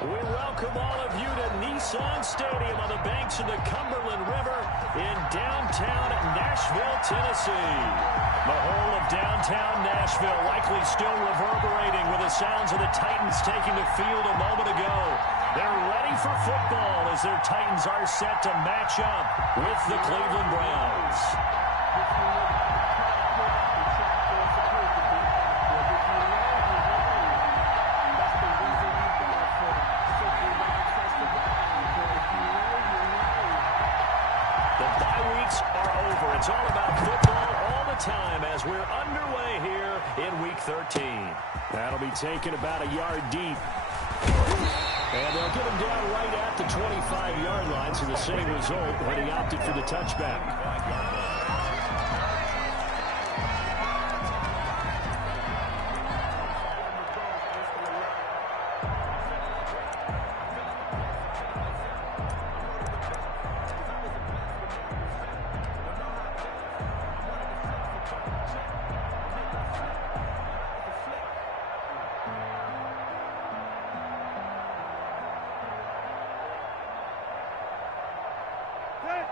We welcome all of you to Nissan Stadium on the banks of the Cumberland River in downtown Nashville, Tennessee. The whole of downtown Nashville likely still reverberating with the sounds of the Titans taking the field a moment ago. They're ready for football as their Titans are set to match up with the Cleveland Browns. It's all about football all the time as we're underway here in Week 13. That'll be taken about a yard deep. And they'll get him down right at the 25-yard line, so the same result when he opted for the touchback.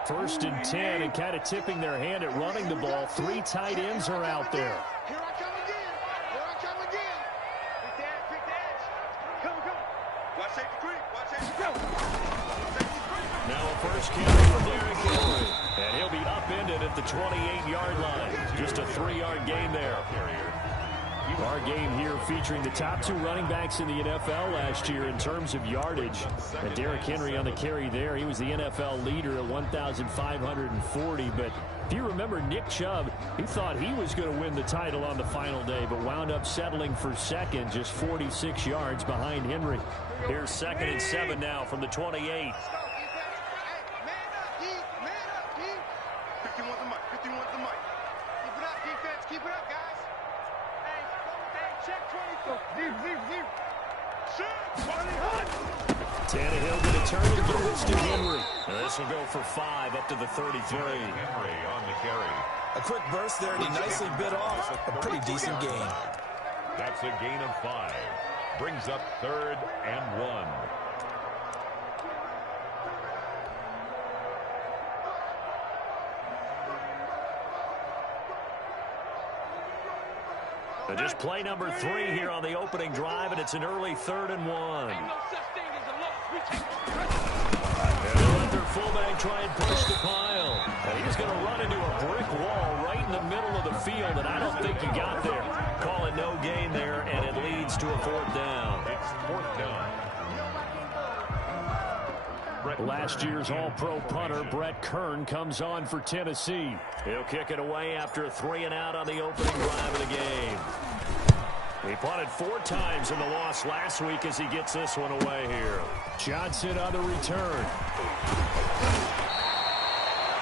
First and 10, and kind of tipping their hand at running the ball. 3 tight ends are out there. Here I come again. Here I come again. Quick dash. Come. Watch safety creep. Watch safety creep. Now a first carry for Derrick Henry. And he'll be upended at the 28-yard line. Just a 3-yard gain there. Our game here featuring the top 2 running backs in the NFL last year in terms of yardage. And Derrick Henry on the carry there. He was the NFL leader at 1,540. But if you remember Nick Chubb, he thought he was going to win the title on the final day, but wound up settling for second, just 46 yards behind Henry. Here's 2nd and 7 now from the 28. 51 the mic. 51 the mic. Keep it up, defense. Keep it up, guys. Tannehill going to turn and give this to Henry. This will go for 5 up to the 33. Henry on the carry. A quick burst there, and he nicely bit off a pretty decent gain. That's a gain of 5. Brings up 3rd and 1. Just play number 3 here on the opening drive, and it's an early 3rd and 1. And they'll let their fullback try and push the pile. And he's going to run into a brick wall right in the middle of the field, and I don't think he got there. Call it no gain there, and it leads to a 4th down. It's 4th down. Last year's All-Pro punter Brett Kern comes on for Tennessee. He'll kick it away after a 3-and-out on the opening drive of the game. He punted 4 times in the loss last week as he gets this one away here. Johnson on the return.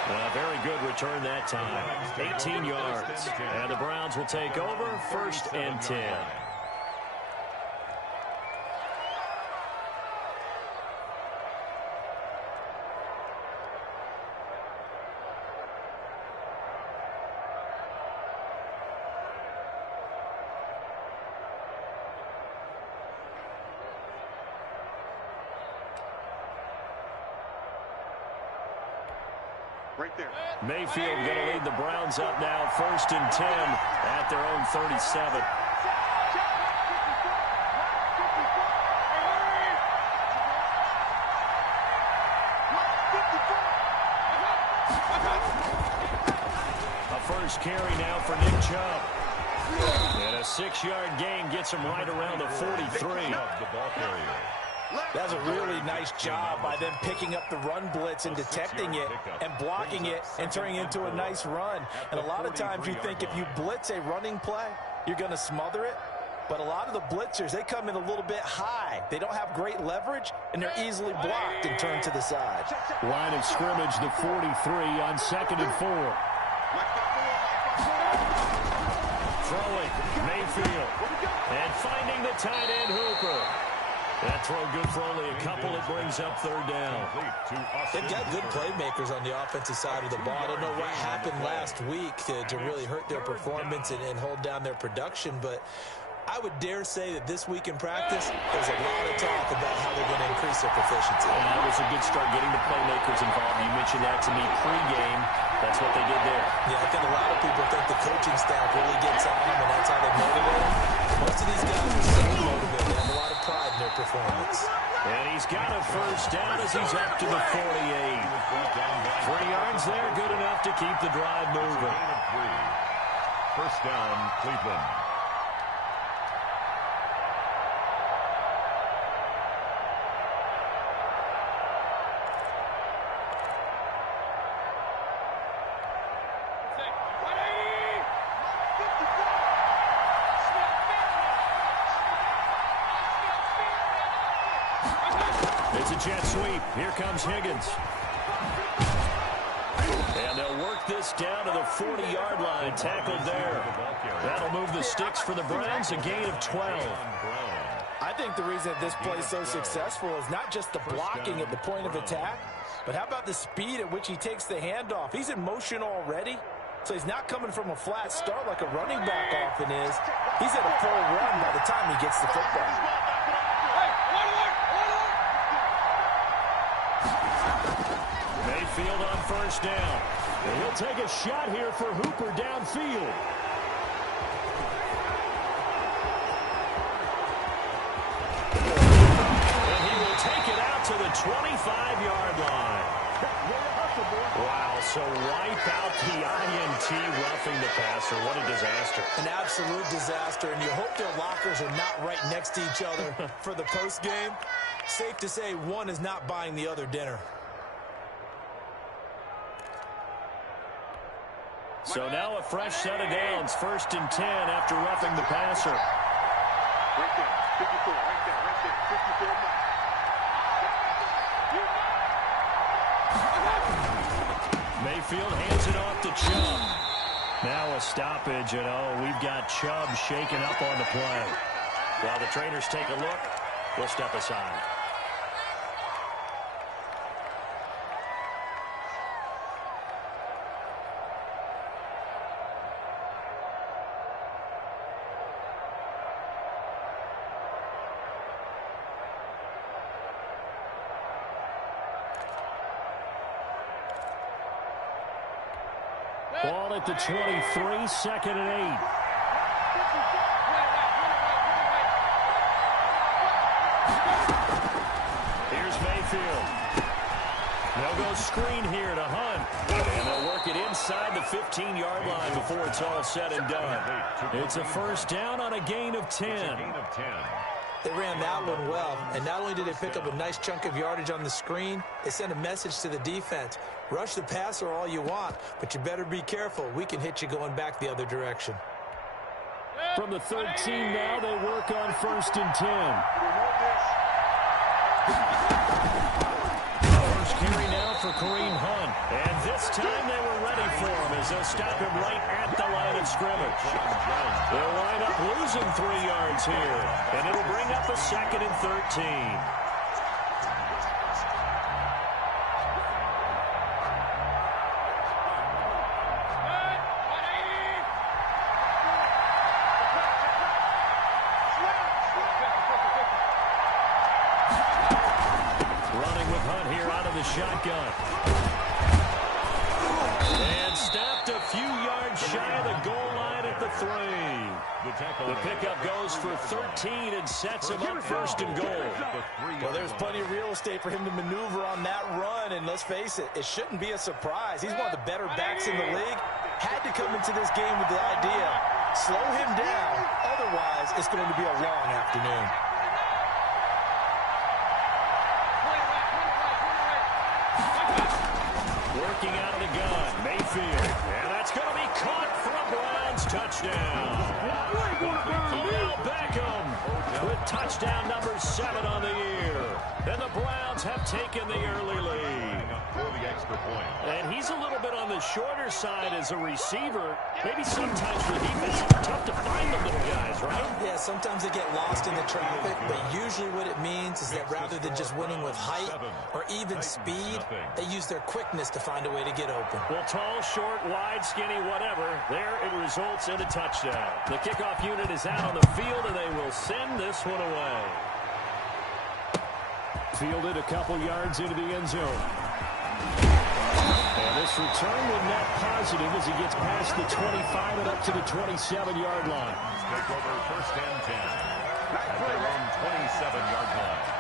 A very good return that time. 18 yards. And the Browns will take over 1st and 10. Right there. Mayfield going to lead the Browns up now, 1st and 10 at their own 37. A first carry now for Nick Chubb. And a 6-yard gain gets him right around the 43. The ball carrier. That's a really nice job by them picking up the run blitz and detecting it and blocking it and turning it into a nice run. And a lot of times you think if you blitz a running play, you're going to smother it. But a lot of the blitzers, they come in a little bit high. They don't have great leverage, and they're easily blocked and turned to the side. Line of scrimmage, the 43 on 2nd and 4. Throwing, Mayfield. And finding the tight end, Hooper. That throw good for only a couple. It brings up 3rd down. They've got good playmakers on the offensive side of the ball. I don't know what happened last week to really hurt their performance and hold down their production, but I would dare say that this week in practice, there's a lot of talk about how they're going to increase their proficiency. And that was a good start getting the playmakers involved. You mentioned that to me pregame. That's what they did there. Yeah, I think a lot of people think the coaching staff really gets on them, and that's how they motivate them. Most of these guys are so motivated. They have a lot of pride in their performance. And he's got a first down as he's up to the 48. 3 yards there, good enough to keep the drive moving. First down, Cleveland. It's a jet sweep. Here comes Higgins. And they'll work this down to the 40-yard line. Tackled there. That'll move the sticks for the Browns, a gain of 12. I think the reason that this play is so successful is not just the blocking at the point of attack, but how about the speed at which he takes the handoff? He's in motion already, so he's not coming from a flat start like a running back often is. He's at a full run by the time he gets the football. Mayfield on first down. And he'll take a shot here for Hooper downfield. And he will take it out to the 25-yard line. Wow, so wipe out the INT roughing the passer. What a disaster. An absolute disaster, and you hope their lockers are not right next to each other for the postgame. Safe to say one is not buying the other dinner. So now a fresh set of downs, 1st and 10 after roughing the passer. Right there, 54, right there, 54. Mayfield hands it off to Chubb. Now a stoppage, and we've got Chubb shaken up on the play. While the trainers take a look, we'll step aside. Ball at the 23, 2nd and 8. Here's Mayfield. They'll go screen here to Hunt. And they'll work it inside the 15-yard line before it's all said and done. It's a first down on a gain of 10. They ran that one well, and not only did they pick up a nice chunk of yardage on the screen, they sent a message to the defense. Rush the passer all you want, but you better be careful. We can hit you going back the other direction. From the 13 now, they work on 1st and 10. First carry now for Kareem Hunt. And this time they were ready for him as they'll stop him right at the line of scrimmage. They'll wind up losing 3 yards here. And it'll bring up a 2nd and 13. Shotgun. And stopped a few yards shy of the goal line at the 3. The pickup goes for 13 and sets him up 1st and goal. Well, there's plenty of real estate for him to maneuver on that run, and let's face it, it shouldn't be a surprise. He's one of the better backs in the league. Had to come into this game with the idea, slow him down, otherwise it's going to be a long afternoon. Working out of the gun, Mayfield. And that's going to be caught for a Browns touchdown. Odell Beckham with touchdown number 7 on the year. And the Browns have taken the early lead. And he's a little bit on the shorter side as a receiver. Maybe sometimes for defense, it's tough to find the little guys, right? Yeah, sometimes they get lost in the traffic, but usually what it means is that rather than just winning with height or even speed, they use their quickness to find a way to get open. Well, tall, short, wide, skinny, whatever. There it results. results in a touchdown. The kickoff unit is out on the field, and they will send this one away. Fielded a couple yards into the end zone. And this return will net positive as he gets past the 25 and up to the 27-yard line. Take over first and 10 at their own 27-yard line.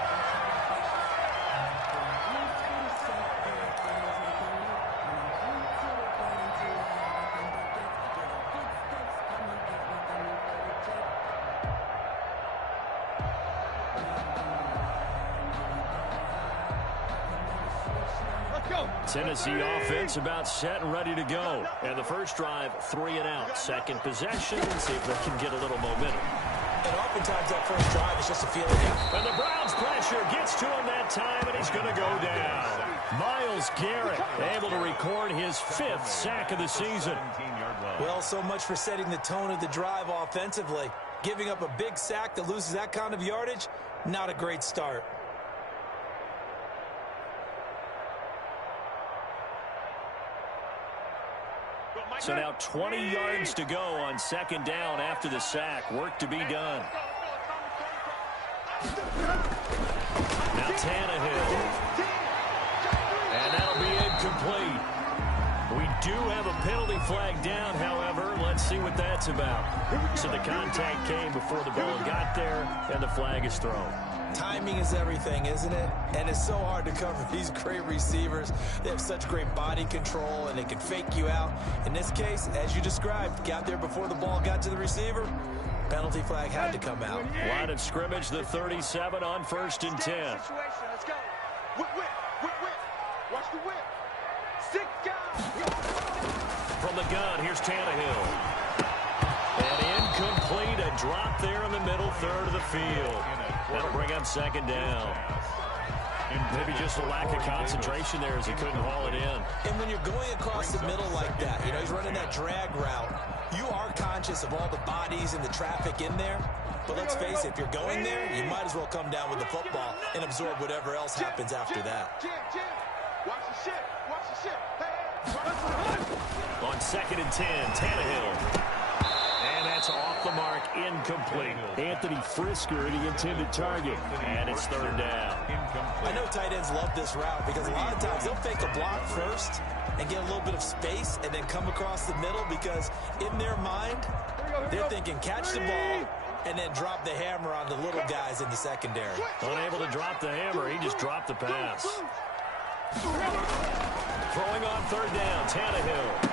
Tennessee offense about set and ready to go. And the first drive, 3 and out. Second possession, see if they can get a little momentum. And oftentimes that first drive is just a feeling out. And the Browns pressure gets to him that time, and he's going to go down. Myles Garrett able to record his 5th sack of the season. Well, so much for setting the tone of the drive offensively. Giving up a big sack that loses that kind of yardage, not a great start. So now 20 yards to go on second down after the sack. Work to be done. Now Tannehill. And that'll be incomplete. We do have a penalty flag down, however. Let's see what that's about. So the contact came before the ball got there, and the flag is thrown. Timing is everything, isn't it? And it's so hard to cover these great receivers. They have such great body control, and they can fake you out. In this case, as you described, got there before the ball got to the receiver. Penalty flag had to come out. Line of scrimmage, the 37 on 1st and 10. Let's go. Whip. Watch the whip. Sit down. From the gun, here's Tannehill. And incomplete, a drop there in the middle third of the field. That'll bring up second down. Maybe just a lack of concentration there as he couldn't haul it in. And when you're going across the middle like that, you know, he's running that drag route, you are conscious of all the bodies and the traffic in there. But let's face it, if you're going there, you might as well come down with the football and absorb whatever else happens after that. Jim. Watch the shit. Hey. On 2nd and 10, Tannehill. And that's off the mark, incomplete. Anthony Frisker, the intended target. And it's 3rd down. I know tight ends love this route because a lot of times they'll fake a block first and get a little bit of space and then come across the middle because in their mind, they're thinking catch the ball and then drop the hammer on the little guys in the secondary. Unable to drop the hammer, he just dropped the pass. Throwing on 3rd down, Tannehill.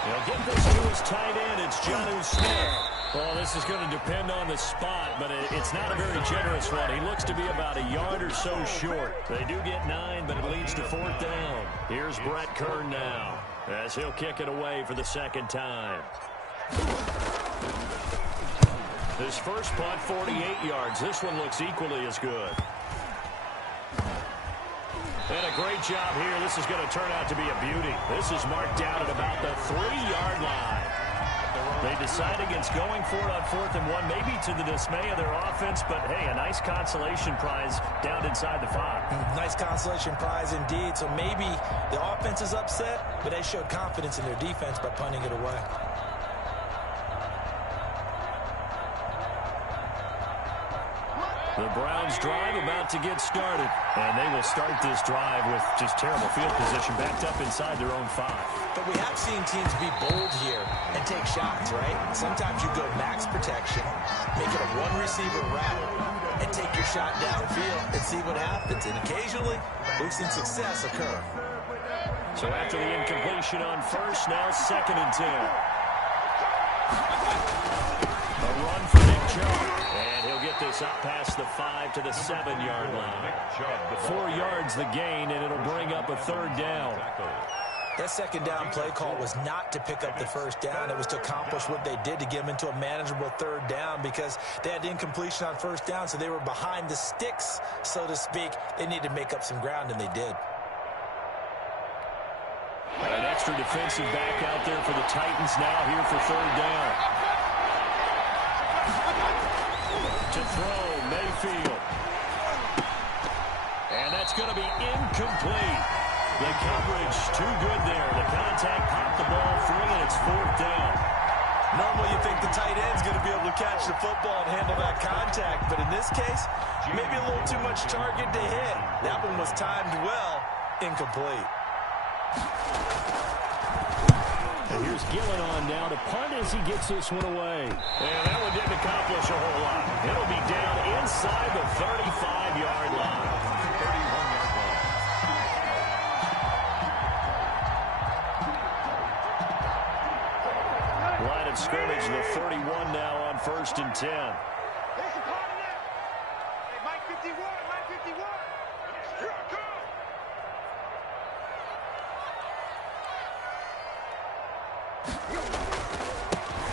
He'll get this to his tight end. It's Jonnu Smith. Well, this is going to depend on the spot, but it's not a very generous one. He looks to be about a yard or so short. They do get 9, but it leads to 4th down. Here's Brett Kern now as he'll kick it away for the 2nd time. His first punt, 48 yards. This one looks equally as good. And a great job here. This is going to turn out to be a beauty. This is marked out at about the 3-yard line. They decide against going for it on 4th and 1, maybe to the dismay of their offense, but hey, a nice consolation prize down inside the 5. Nice consolation prize indeed. So maybe the offense is upset, but they showed confidence in their defense by punting it away. The Browns drive about to get started, and they will start this drive with just terrible field position backed up inside their own 5. But we have seen teams be bold here and take shots, right? Sometimes you go max protection, make it a one-receiver route, and take your shot downfield and see what happens. And occasionally, we've seen success occur. So after the incompletion on 1st, now 2nd and 10. A run for Nick Chubb. And he'll get this up past the 5 to the 7-yard line. 4 yards the gain, and it'll bring up a 3rd down. That 2nd down play call was not to pick up the 1st down. It was to accomplish what they did to get them into a manageable 3rd down because they had incompletion on 1st down, so they were behind the sticks, so to speak. They needed to make up some ground, and they did. An extra defensive back out there for the Titans now here for 3rd down. To throw, Mayfield. And that's going to be incomplete. The coverage too good there. The contact popped the ball free, and it's 4th down. Normally you think the tight end's going to be able to catch the football and handle that contact, but in this case, maybe a little too much target to hit. That one was timed well, incomplete. And here's Gillen on now to punt as he gets this one away. And that one didn't accomplish a whole lot. It'll be down inside the 35-yard line. 31-yard line. Line of scrimmage, the 31 now on 1st and 10. There's a call now. Hey, Mike 51, Mike 51. Here I come.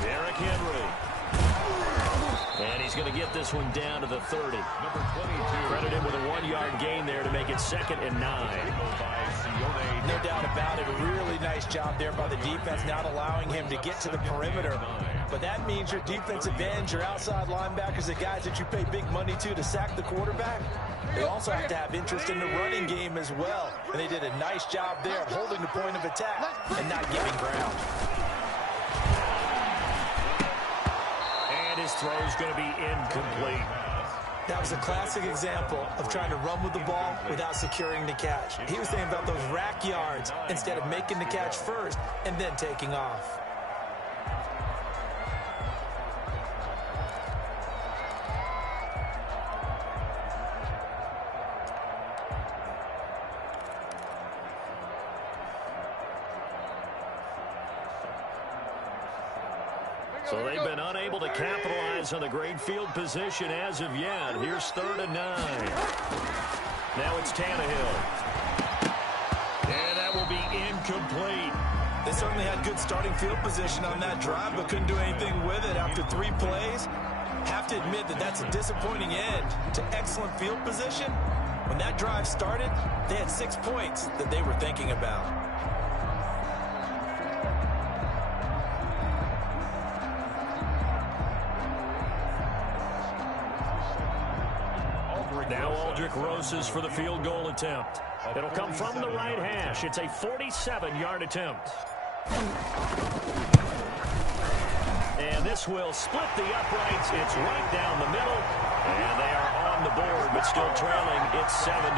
Derrick Henry. And he's going to get this one down to the 30. Number 22. Credit him with a 1-yard gain there to make it 2nd and 9. No doubt about it. A really nice job there by the defense, not allowing him to get to the perimeter. But that means your defensive ends, your outside linebackers, the guys that you pay big money to sack the quarterback, they also have to have interest in the running game as well. And they did a nice job there of holding the point of attack and not giving ground. And his throw's going to be incomplete. That was a classic example of trying to run with the ball without securing the catch. He was thinking about those rack yards instead of making the catch first and then taking off. So they've been unable to capitalize on the great field position as of yet. Here's 3rd and 9. Now it's Tannehill. And that will be incomplete. They certainly had good starting field position on that drive, but couldn't do anything with it after 3 plays. Have to admit that that's a disappointing end to excellent field position. When that drive started, they had 6 points that they were thinking about. Now Aldrich Rosas for the field goal attempt. It'll come from the right hash. It's a 47-yard attempt. And this will split the uprights. It's right down the middle. And they are on the board, but still trailing. It's 7-3.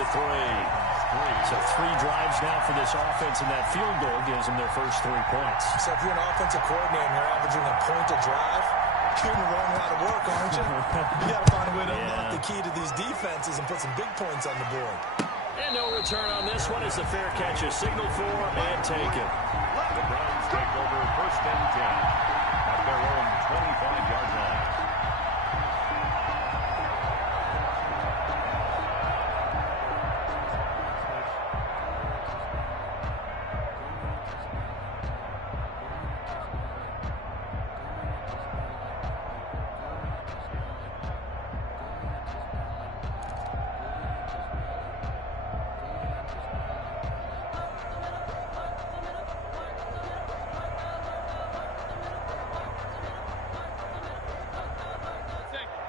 So 3 drives now for this offense, and that field goal gives them their first 3 points. So if you're an offensive coordinator and you're averaging a point a drive, you're in the wrong line of work, aren't you? You got to find a way to unlock the key to these defenses and put some big points on the board. And no return on this one as the fair catch is signaled for and taken. The Browns take over 1st and 10 at their own 25-yard line.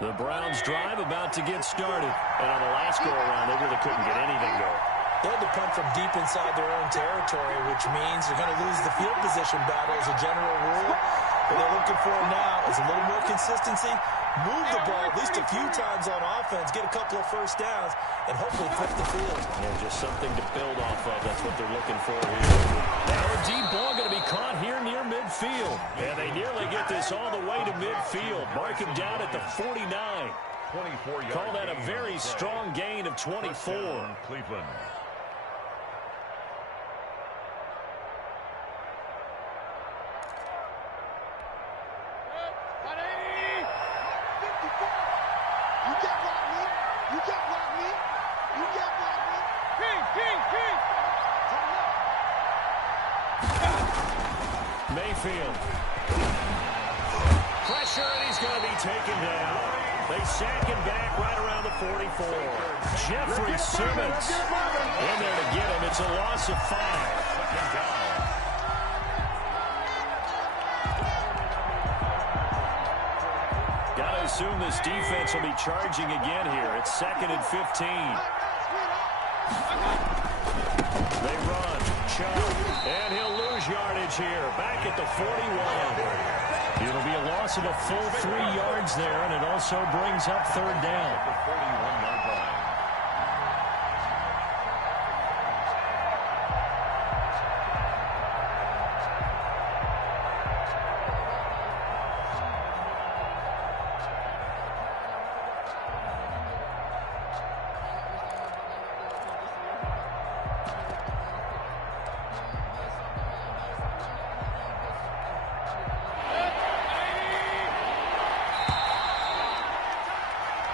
The Browns drive about to get started. And on the last go-around, they really couldn't get anything going. They had to punt from deep inside their own territory, which means they're going to lose the field position battle as a general rule. What they're looking for now is a little more consistency, move the ball at least a few times on offense, get a couple of first downs, and hopefully flip the field. Yeah, just something to build off of. That's what they're looking for here. Now a deep ball going to be caught here near midfield. And they nearly get this all the way to midfield. Mark him down at the 49. 24-yard. Call that a very strong gain of 24. Cleveland. Mayfield. Pressure, and he's going to be taken down. They sack him back right around the 44. Jeffrey Simmons in there to get him. It's a loss of 5. Second down. Got to assume this defense will be charging again here. It's 2nd and 15. They run. Chubb. And he'll lose yardage here. Back at the 41. It'll be a loss of a full 3 yards there, and it also brings up third down. The 41-yard line.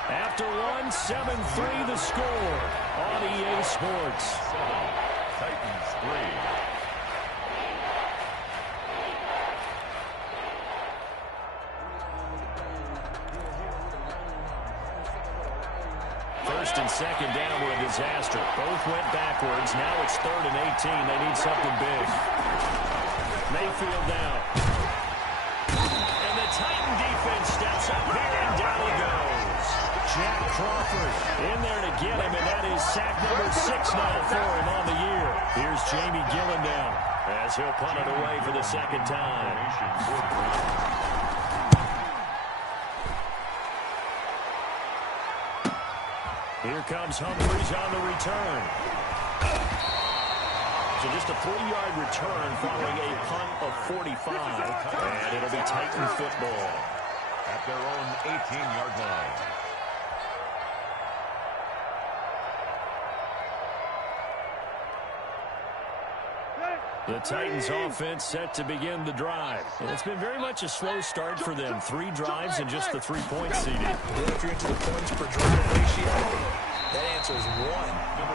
After one, 7-3 the score on EA Sports. 7, Titans 3. First and second down were a disaster. Both went backwards. Now it's 3rd and 18. They need something big. Mayfield down. And the Titan defense steps up here, and down he goes. Jack Crawford in there to get him, and that is sack number 6 now for him on the year. Here's Jamie Gillen down as he'll punt it away for the second time. Here comes Humphries on the return. So just a 3-yard return following a punt of 45. And it'll be Titan football At their own 18-yard line. The Titans offense set to begin the drive. And it's been very much a slow start for them. 3 drives and just the 3 points seeded. Then if you're into the points per drive ratio, that answer is 1.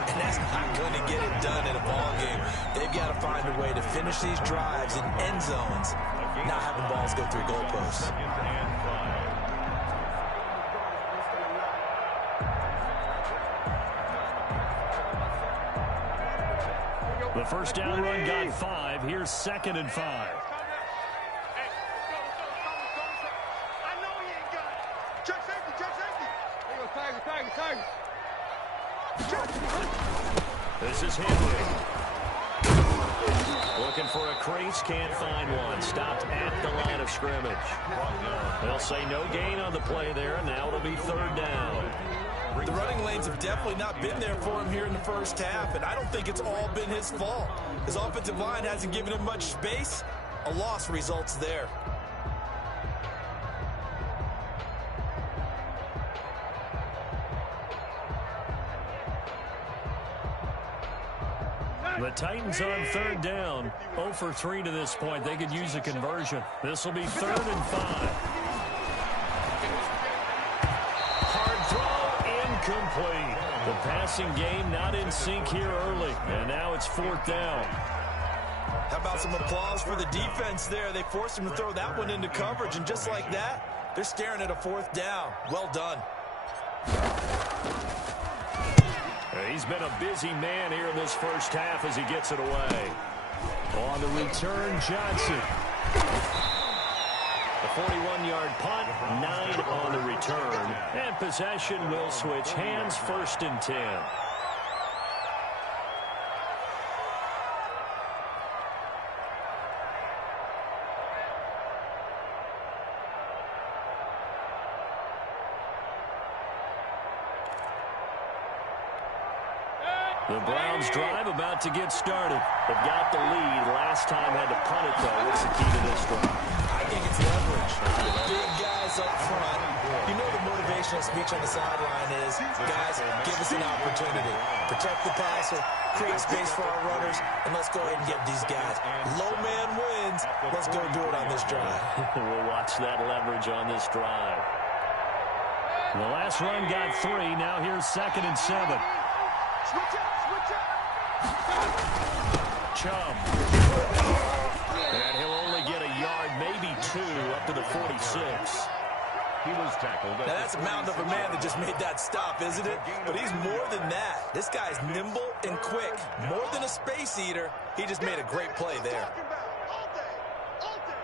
And that's not going to get it done in a ball game. They've got to find a way to finish these drives in end zones, not having balls go through goalposts. The first down run got 5. Here's 2nd and 5. I know he ain't got it. Check safety, check safety. There you go, Tiger. This is Henry. Looking for a crease, can't find one. Stopped at the line of scrimmage. They'll say no gain on the play there, and now it'll be 3rd down. The running lanes have definitely not been there for him here in the first half, and I don't think it's all been his fault. His offensive line hasn't given him much space. A loss results there. The Titans on 3rd down. 0 for 3 to this point. They could use a conversion. This will be 3rd and 5. Complete. The passing game not in sync here early, and now it's 4th down. How about some applause for the defense there? They forced him to throw that one into coverage, and just like that, they're staring at a 4th down. Well done. He's been a busy man here in this first half as he gets it away. On the return, Johnson. A 41-yard punt, 9 on the return. And possession will switch hands, 1st and 10. The Browns drive about to get started. They've got the lead. Last time had to punt it, though. What's the key to this drive? I think it's leverage. Big guys up front. You know the motivational speech on the sideline is, guys, give us an opportunity. Protect the passer, create space for our runners, and let's go ahead and get these guys. Low man wins. Let's go do it on this drive. We'll watch that leverage on this drive. The last run got 3. Now here's 2nd and 7. Switch up, switch up. Chubb. And he'll only get a yard, maybe 2, up to the 46. He was tackled. Now that's a mountain of a man that just made that stop, isn't it? But he's more than that. This guy's nimble and quick. More than a space eater. He just made a great play there. All day, all day.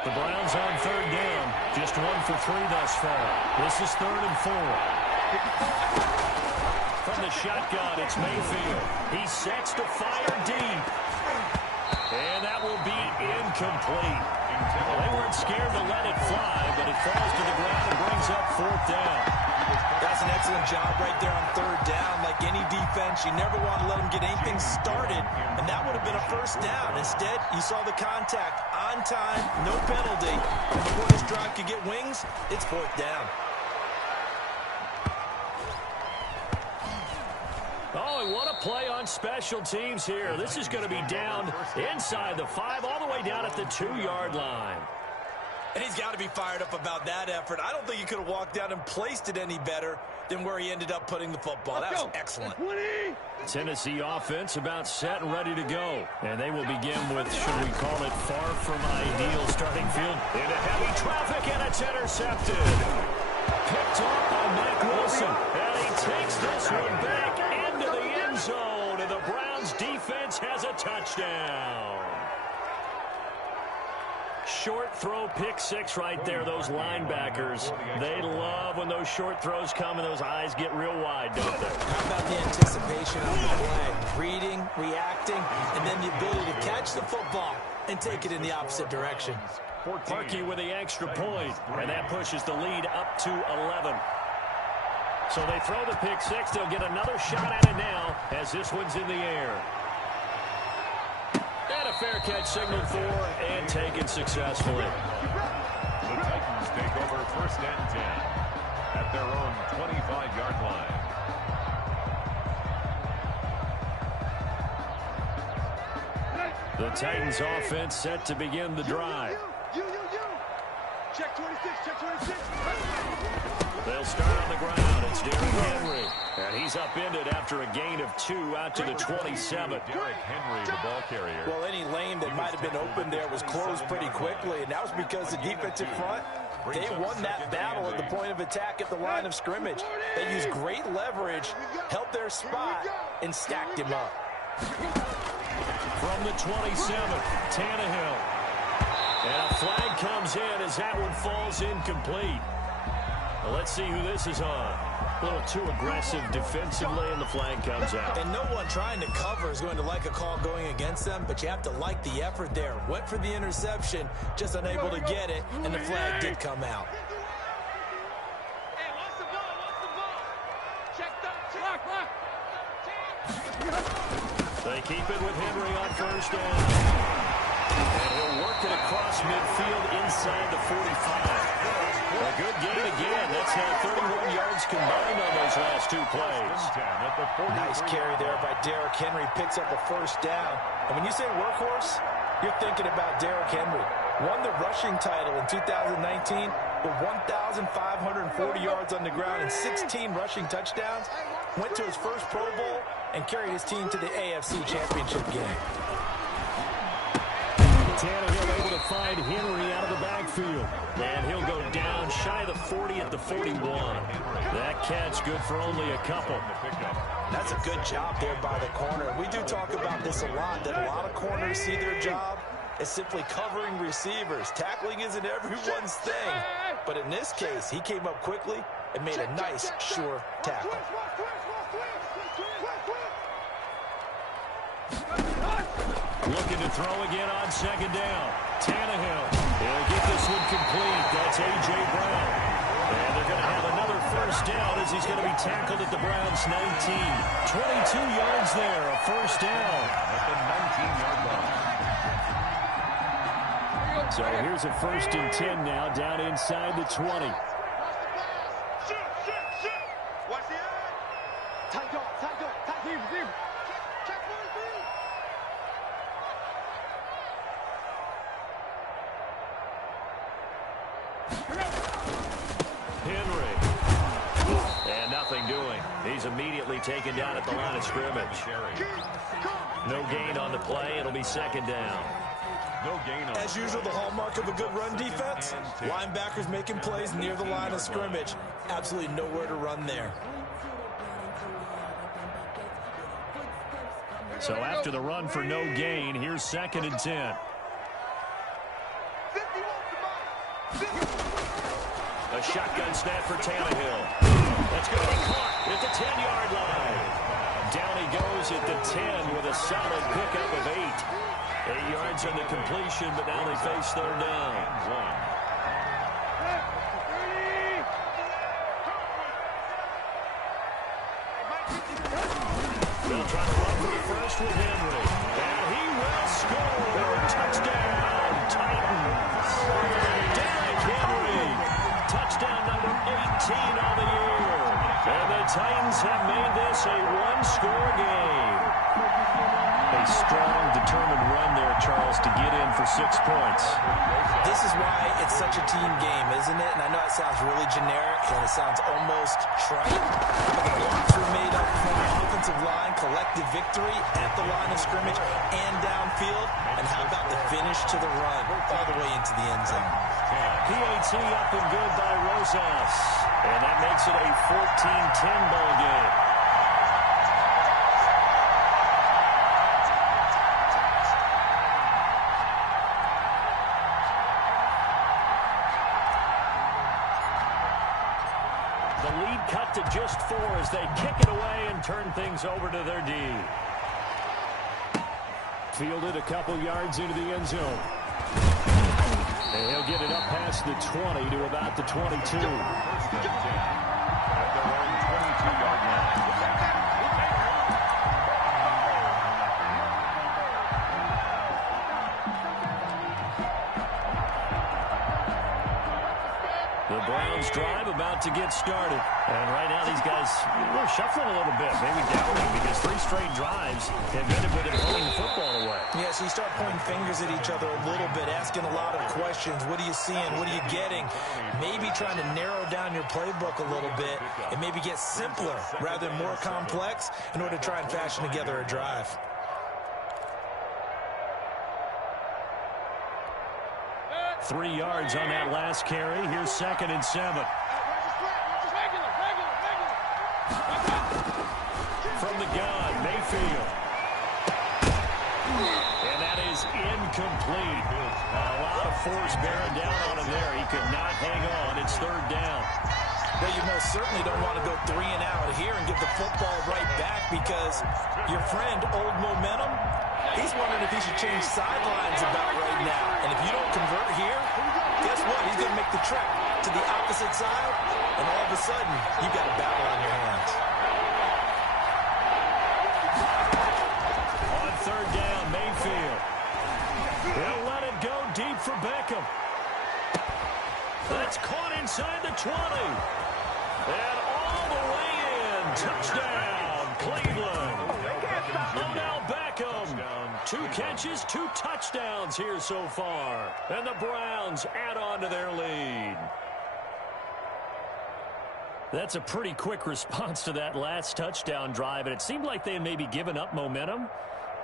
The Browns on third down. Just 1 for 3 thus far. This is 3rd and 4. From the shotgun, it's Mayfield. He sets to fire deep. And that will be incomplete. Well, they weren't scared to let it fly, but it falls to the ground and brings up 4th down. That's an excellent job right there on 3rd down. Like any defense, you never want to let them get anything started, and that would have been a 1st down. Instead, you saw the contact on time, no penalty, and before this drive could get wings, it's 4th down. Oh, and what a play on special teams here. This is going to be down inside the 5, all the way down at the 2-yard line. And he's got to be fired up about that effort. I don't think he could have walked down and placed it any better than where he ended up putting the football. That was excellent. Tennessee offense about set and ready to go. And they will begin with, should we call it, far from ideal starting field. Into heavy traffic, and it's intercepted. Picked off by Mack Wilson. And he takes this one back into the end zone. And the Browns defense has a touchdown. Short throw, pick 6 right there. Those linebackers, they love when those short throws come and those eyes get real wide, don't they? How about the anticipation of the play? Reading, reacting, and then the ability to catch the football and take it in the opposite direction. Parkey with the extra point, and that pushes the lead up to 11. So they throw the pick 6. They'll get another shot at it now as this one's in the air. And a fair catch signaled for and taken successfully. The Titans take over 1st and 10 at their own 25-yard line. The Titans offense set to begin the drive. Check 26, check 26. They'll start on the ground. It's Derrick Henry. And he's upended after a gain of 2 out to the 27. Derrick Henry, the ball carrier. Well, any lane that might have been open there was closed pretty quickly, and that was because the defensive front, they won that battle at the point of attack at the line of scrimmage. They used great leverage, held their spot, and stacked him up. From the 27, Tannehill. And a flag comes in as that one falls incomplete. Well, let's see who this is on. A little too aggressive defensively, and the flag comes out. And no one trying to cover is going to like a call going against them, but you have to like the effort there. Went for the interception, just unable to get it, and the flag did come out. Hey, what's the ball? What's the ball? Check that. Lock. They keep it with Henry on 1st down. And he'll work it across midfield inside the 45. A good gain again. That's now 31 yards combined on those last 2 plays. Nice carry there by Derrick Henry. Picks up a 1st down. And when you say workhorse, you're thinking about Derrick Henry. Won the rushing title in 2019 with 1,540 yards on the ground and 16 rushing touchdowns. Went to his first Pro Bowl and carried his team to the AFC Championship game. Tannehill able to find Henry out of the backfield. And he'll go down shy of the 40 at the 41. That catch good for only a couple. That's a good job there by the corner. We do talk about this a lot, that a lot of corners see their job as simply covering receivers. Tackling isn't everyone's thing. But in this case, he came up quickly and made a nice, sure tackle. Looking to throw again on 2nd down. Tannehill. He'll get this one complete. That's A.J. Brown. And they're going to have another 1st down as he's going to be tackled at the Browns' 19. 22 yards there, a 1st down. At the 19-yard line. So here's a 1st and 10 now, down inside the 20. Watch the eye. Tight dog, tight deep. Check 43. Henry. And nothing doing. He's immediately taken down at the line of scrimmage. No gain on the play. It'll be 2nd down. No gain on. As usual, the hallmark of a good run defense, linebackers making plays near the line of scrimmage. Absolutely nowhere to run there. So after the run for no gain, here's 2nd and 10. 51. A shotgun snap for Tannehill. That's going to be caught at the 10-yard line. Down he goes at the 10 with a solid pickup of 8. 8 yards on the completion, but now they face third down. They'll try to run for the first with Henry. And he will score. Touchdown, Titans. Derrick Henry. Touchdown number 18 on the year. And the Titans have made this a one-score game. A strong, determined run there, Charles, to get in for 6 points. This is why it's such a team game, isn't it? And I know it sounds really generic, and it sounds almost trite. But the blocks were made up from the offensive line, collective victory at the line of scrimmage and downfield. And how about the finish to the run, all the way into the end zone? PAT up and good by Rosas. And that makes it a 14-10 ball game. Cut to just 4 as they kick it away and turn things over to their D. Fielded a couple yards into the end zone. And he'll get it up past the 20 to about the 22. First and 10 at their own 22-yard line. The Browns drive about to get started. And right now these guys are shuffling a little bit, maybe doubting, because 3 straight drives have ended with them pulling the football away. Yeah, so you start pointing fingers at each other a little bit, asking a lot of questions. What are you seeing? What are you getting? Maybe trying to narrow down your playbook a little bit and maybe get simpler rather than more complex in order to try and fashion together a drive. Three yards on that last carry. Here's 2nd and 7. From the gun, Mayfield. And that is incomplete. A lot of force bearing down on him there. He could not hang on. It's 3rd down. Well, you most certainly don't want to go 3 and out here and give the football right back, because your friend, Old Momentum, he's wondering if he should change sidelines about right now. And if you don't convert here, guess what? He's going to make the trek to the opposite side, and all of a sudden, you've got a battle on your hands. On 3rd down, Mayfield. He'll let it go deep for Beckham. That's caught inside the 20. And all the way in. Touchdown, Cleveland. Odell Beckham. 2 catches, 2 touchdowns here so far. And the Browns add on to their lead. That's a pretty quick response to that last touchdown drive, and it seemed like they had maybe given up momentum.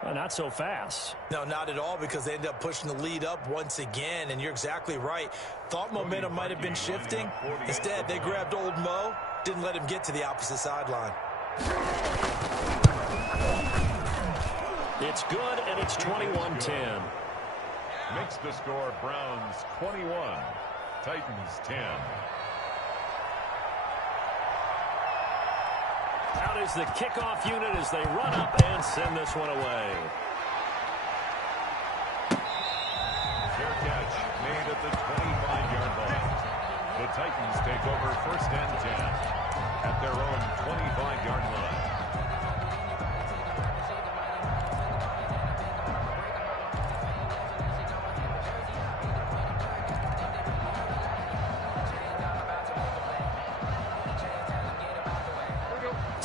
Well, not so fast. No, not at all, because they ended up pushing the lead up once again, and you're exactly right. Thought momentum might have been shifting. Instead, they grabbed Old Mo, didn't let him get to the opposite sideline. It's good, and it's 21-10. Makes the score Browns 21, Titans 10. Out is the kickoff unit as they run up and send this one away. Fair catch made at the 25-yard line. The Titans take over 1st and 10 at their own 25-yard line.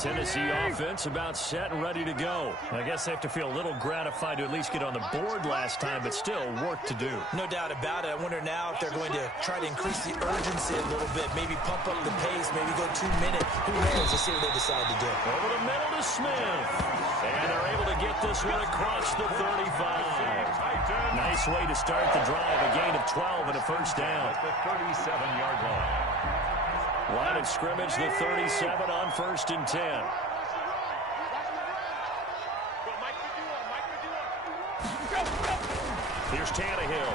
Tennessee offense about set and ready to go. I guess they have to feel a little gratified to at least get on the board last time, but still work to do. No doubt about it. I wonder now if they're going to try to increase the urgency a little bit, maybe pump up the pace, maybe go 2 minute. Who knows? Let's see what they decide to do. Over the middle to Smith. And they're able to get this one across the 35. Nice way to start the drive. A gain of 12 and a 1st down. At the 37-yard line. Line of scrimmage, the 37 on 1st and 10. Here's Tannehill.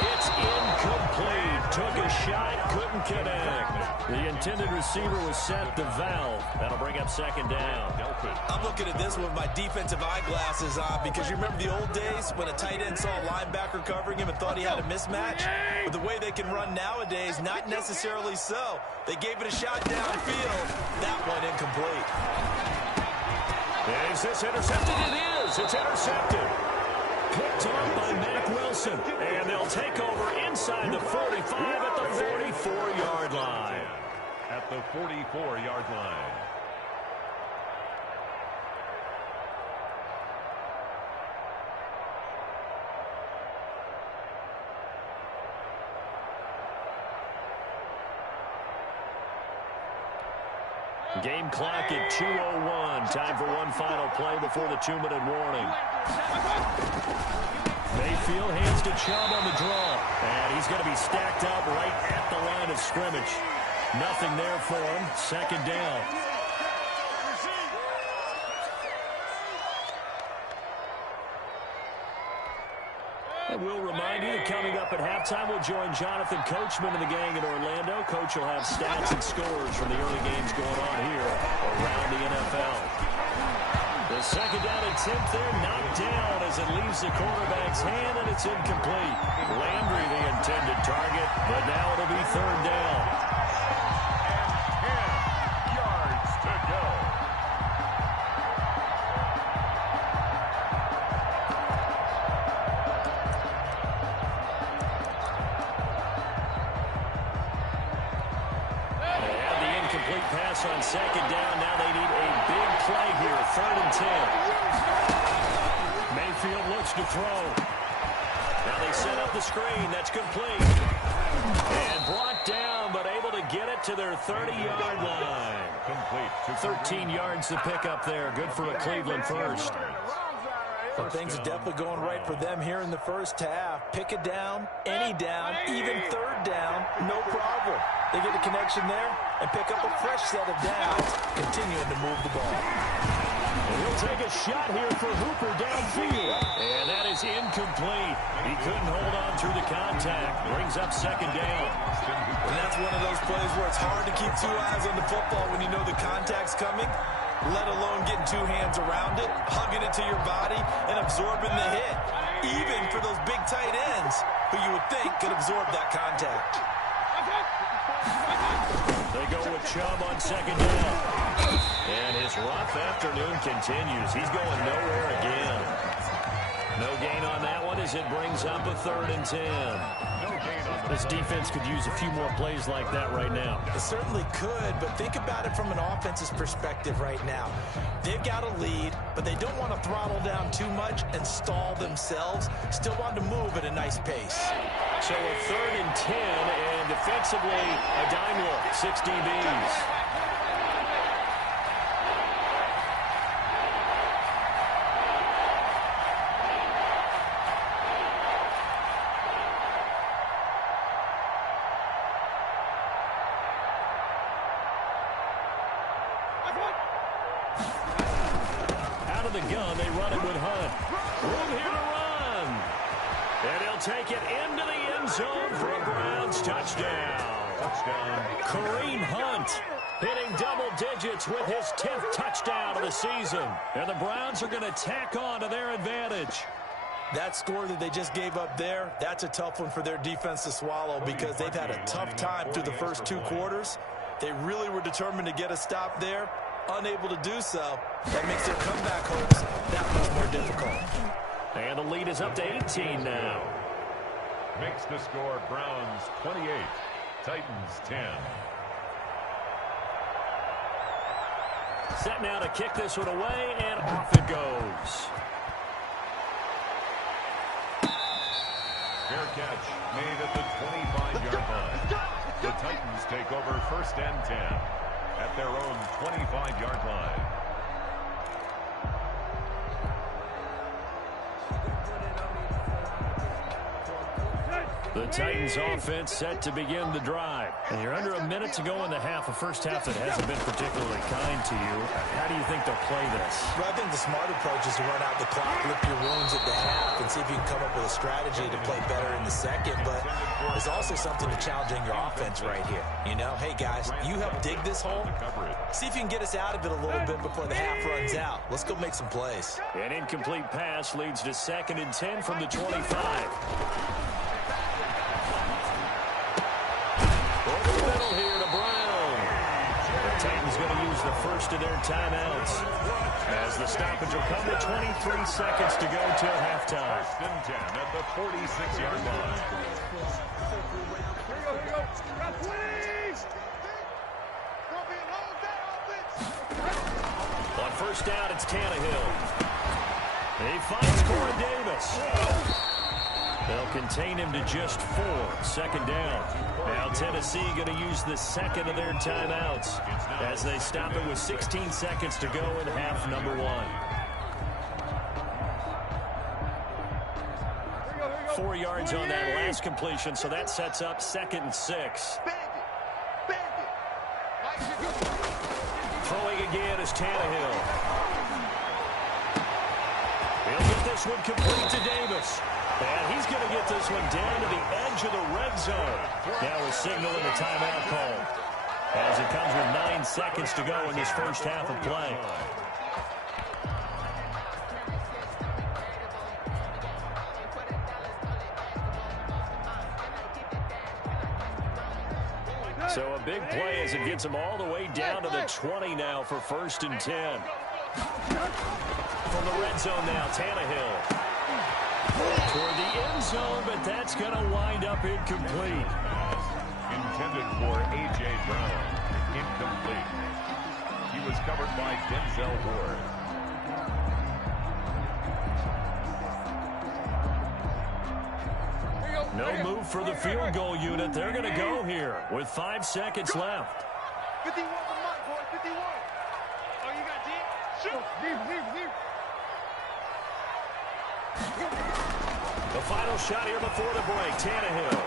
It's incomplete. Took it a shot, couldn't connect. The intended receiver was set to Valve. That'll bring up second down. I'm looking at this with my defensive eyeglasses on because you remember the old days when a tight end saw a linebacker covering him and thought he had a mismatch? But the way they can run nowadays, not necessarily so. They gave it a shot downfield. That one incomplete. Is this intercepted? It is. It's intercepted. Picked off by Mack Wilson. And they'll take over inside the 45 at the 44-yard line. At the 44-yard line. Game clock at 2:01. Time for one final play before the 2-minute warning. Mayfield hands to Chubb on the draw. And he's going to be stacked up right at the line of scrimmage. Nothing there for him. Second down. And we'll remind you that coming up at halftime, we'll join Jonathan Coachman and the gang in Orlando. Coach will have stats and scores from the early games going on here around the NFL. The second down attempt there knocked down as it leaves the quarterback's hand, and it's incomplete. Landry the intended target, but now it'll be third down. And 10 yards to go. Pass on second down. Now they need a big play here. Third and 10. Mayfield looks to throw. Now they set up the screen. That's complete. And brought down, but able to get it to their 30-yard line. Complete. 13 yards to pick up there. Good for a Cleveland first. But things are definitely going right for them here in the first half. Pick a down, any down, even third down, no problem. They get a connection there and pick up a fresh set of downs, continuing to move the ball. And he'll take a shot here for Hooper downfield. And that is incomplete. He couldn't hold on through the contact. Brings up second down. And that's one of those plays where it's hard to keep two eyes on the football when you know the contact's coming, let alone getting two hands around it, hugging it to your body, and absorbing the hit. Even for those big tight ends who you would think could absorb that contact. They go with Chubb on second down. And his rough afternoon continues. He's going nowhere again. No gain on that one as it brings up a third and 10. This defense could use a few more plays like that right now. It certainly could, but think about it from an offense's perspective right now. They've got a lead, but they don't want to throttle down too much and stall themselves. Still want to move at a nice pace. So a third and 10, and defensively, a dime look, 6 DBs. Out of the gun, they run it with Hunt. Room here to run. And he'll take it into the end zone for a Browns touchdown. Kareem Hunt hitting double digits with his 10th touchdown of the season. And the Browns are going to tack on to their advantage. That score that they just gave up there, that's a tough one for their defense to swallow because they've had a tough time through the first two quarters. They really were determined to get a stop there. Unable to do so, that makes their comeback hopes that much more difficult. And the lead is up to 18 now. Makes the score Browns 28, Titans 10. Set now to kick this one away, and off it goes. Fair catch made at the 25-yard line. The Titans take over first and 10 at their own 25-yard line. The Titans offense set to begin the drive. And you're under a minute to go in the half, a first half that hasn't been particularly kind to you. How do you think they'll play this? Well, I think the smart approach is to run out the clock, lick your wounds at the half, and see if you can come up with a strategy to play better in the second. But there's also something to challenging your offense right here. You know, hey, guys, you help dig this hole. See if you can get us out of it a little bit before the half runs out. Let's go make some plays. An incomplete pass leads to 2nd and 10 from the 25. Over the middle here to Brown. The Titans going to use the first of their timeouts as the stoppage will come with 23 seconds to go till halftime. 1st and 10 at the 46-yard line. Here we go. Please. Don't be alone with that offense. On 1st down, it's Tannehill. He finds Corey Davis. They'll contain him to just 4. 2nd down. Now Tennessee going to use the 2nd of their timeouts as they stop it with 16 seconds to go in half number 1. 4 yards on that last completion, so that sets up 2nd and 6. Throwing again is Tannehill. He'll get this one complete to Davis. And he's going to get this one down to the edge of the red zone. Now we're signaling a timeout call as it comes with 9 seconds to go in this first half of play. So a big play as it gets them all the way down to the 20 now for 1st and 10. From the red zone now, Tannehill. Toward the end zone, but that's going to wind up incomplete. Intended for A.J. Brown. Incomplete. He was covered by Denzel Ward. No move for the field goal unit. They're going to go here with 5 seconds left. 51 for Mike, boy. 51. Oh, you got deep? Shoot. Deep. The final shot here before the break. Tannehill.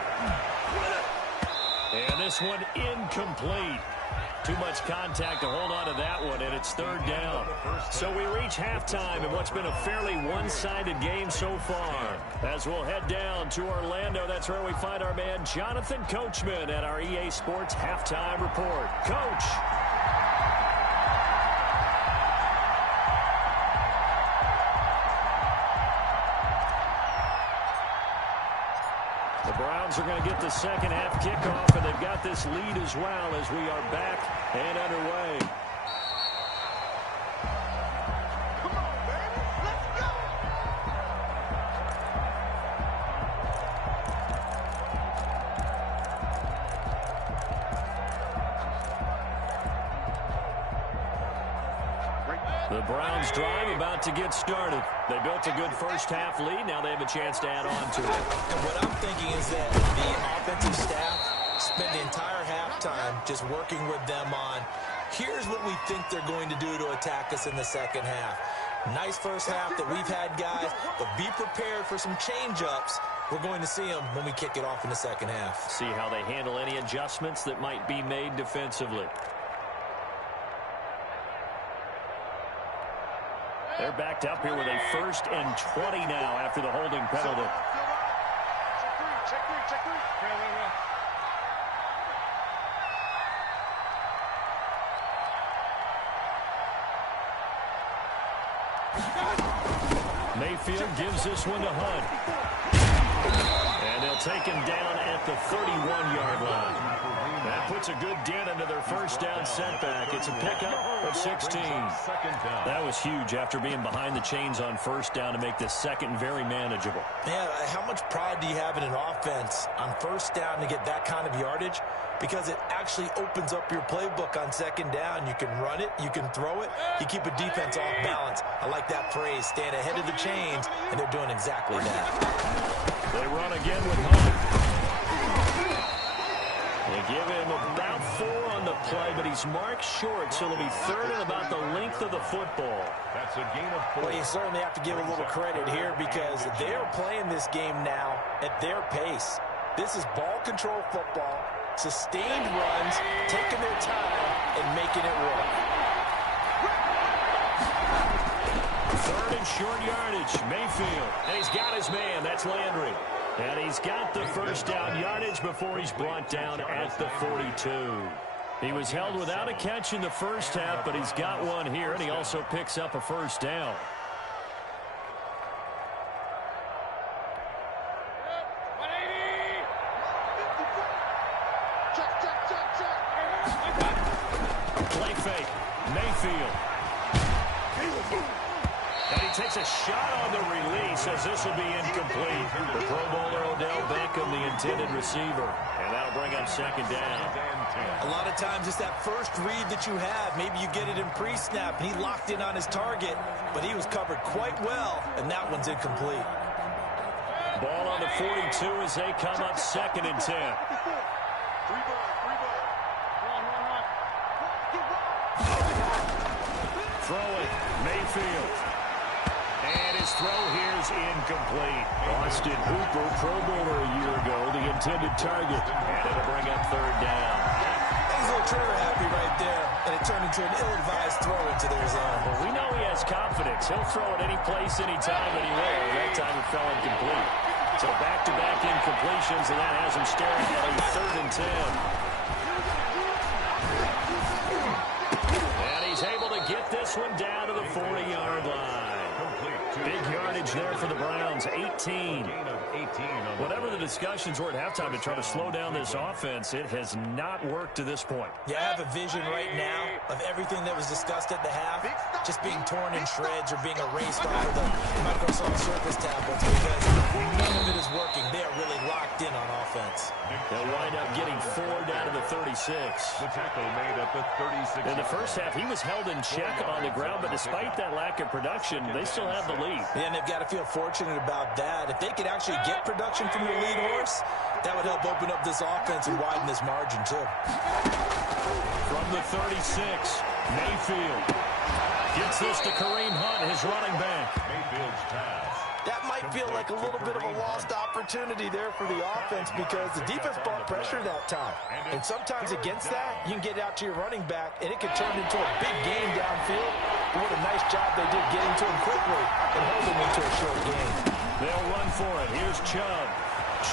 And this one incomplete. Too much contact to hold on to that one, and it's 3rd down. So we reach halftime in what's been a fairly one-sided game so far. As we'll head down to Orlando, that's where we find our man Jonathan Coachman at our EA Sports Halftime Report. Coach. The Browns are going to get the second half kickoff, and they've got this lead as well as we are back and underway. Come on, baby. Let's go. The Browns drive about to get started. They built a good first half lead. Now they have a chance to add on to it. And what I'm thinking is that the offensive staff spent the entire halftime just working with them on, here's what we think they're going to do to attack us in the second half. Nice first half that we've had, guys, but be prepared for some change-ups. We're going to see them when we kick it off in the second half. See how they handle any adjustments that might be made defensively. They're backed up here with a 1st and 20 now after the holding penalty. Check three. Mayfield gives this one to Hunt. And they'll take him down at the 31-yard line. That puts a good dent into their first down setback. It's a pickup of 16. That was huge after being behind the chains on 1st down to make this second very manageable. Man, how much pride do you have in an offense on 1st down to get that kind of yardage? Because it actually opens up your playbook on 2nd down. You can run it, you can throw it, you keep a defense off balance. I like that phrase, stand ahead of the chains, and they're doing exactly that. They run again with Hunt. They give him about 4 on the play, but he's marked short, so it'll be 3rd and about the length of the football. That's a gain of 4. Well, you certainly have to give a little credit here because they are playing this game now at their pace. This is ball control football, sustained runs, taking their time, and making it work. short yardage. Mayfield. And he's got his man. That's Landry. And he's got the first down yardage before he's brought down at the 42. He was held without a catch in the first half, but he's got one here, and he also picks up a first down. Play fake. Mayfield. And he takes a shot on the release as this will be incomplete. The Pro Bowler Odell Beckham, the intended receiver. And that'll bring up second down. A lot of times it's that first read that you have. Maybe you get it in pre-snap, and he locked in on his target, but he was covered quite well, and that one's incomplete. Ball on the 42 as they come up second and 10. Throwing, Mayfield. And his throw here is incomplete. Austin Hooper, Pro Bowler a year ago, the intended target. And it'll bring up third down. He's a little trigger happy right there, and it turned into an ill-advised throw into their zone. Well, we know he has confidence. He'll throw it any place, any time, and he will. That time it fell incomplete. So back-to-back incompletions, and that has him staring at a third and 10. And he's able to get this one down to the 40-yard line. Big yardage there for the Browns, 18. Whatever the discussions were at halftime to try to slow down this offense, it has not worked to this point. Yeah, I have a vision right now of everything that was discussed at the half just being torn in shreds or being erased off of the Microsoft Surface tablets because none of it is working. They are really locked in on offense. They'll wind up getting 4 down to the 36. The tackle made at the 36. In the first half, he was held in check on the ground, but despite that lack of production, they still have the lead. Yeah, and they've got to feel fortunate about that. If they could actually get production from their lead horse, that would help open up this offense and widen this margin, too. From the 36, Mayfield gets this to Kareem Hunt, his running back. Mayfield's pass. That might feel like a little bit of a lost opportunity there for the offense because the defense brought pressure that time. And sometimes against that, you can get out to your running back, and it can turn into a big game downfield. But what a nice job they did getting to him quickly and holding him to a short game. They'll run for it. Here's Chubb.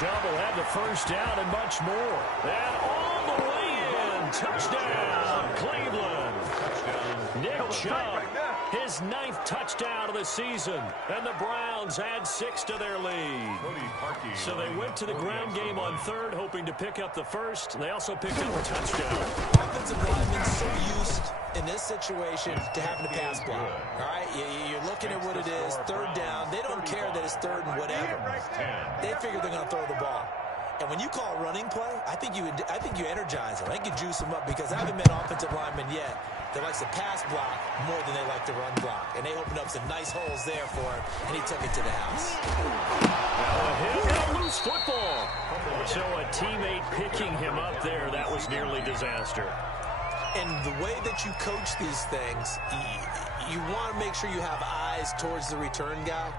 Chubb will have the first down and much more. And all the way in. Touchdown, Cleveland. Nick Chubb, his 9th touchdown of the season. And the Browns add 6 to their lead. So they went to the ground game on third, hoping to pick up the first. They also picked up a touchdown. Offensive linemen so used in this situation to having a pass block. All right, you're looking at what it is, third down. They don't care that it's third and whatever. They figure they're going to throw the ball. And when you call a running play, I think you energize them. I think you juice them up because I haven't met offensive linemen yet that likes to pass block more than they like to run block. And they opened up some nice holes there for him, and he took it to the house. Now a hit and a loose football. So a teammate picking him up there, that was nearly disaster. And the way that you coach these things, you want to make sure you have eyes towards the return guy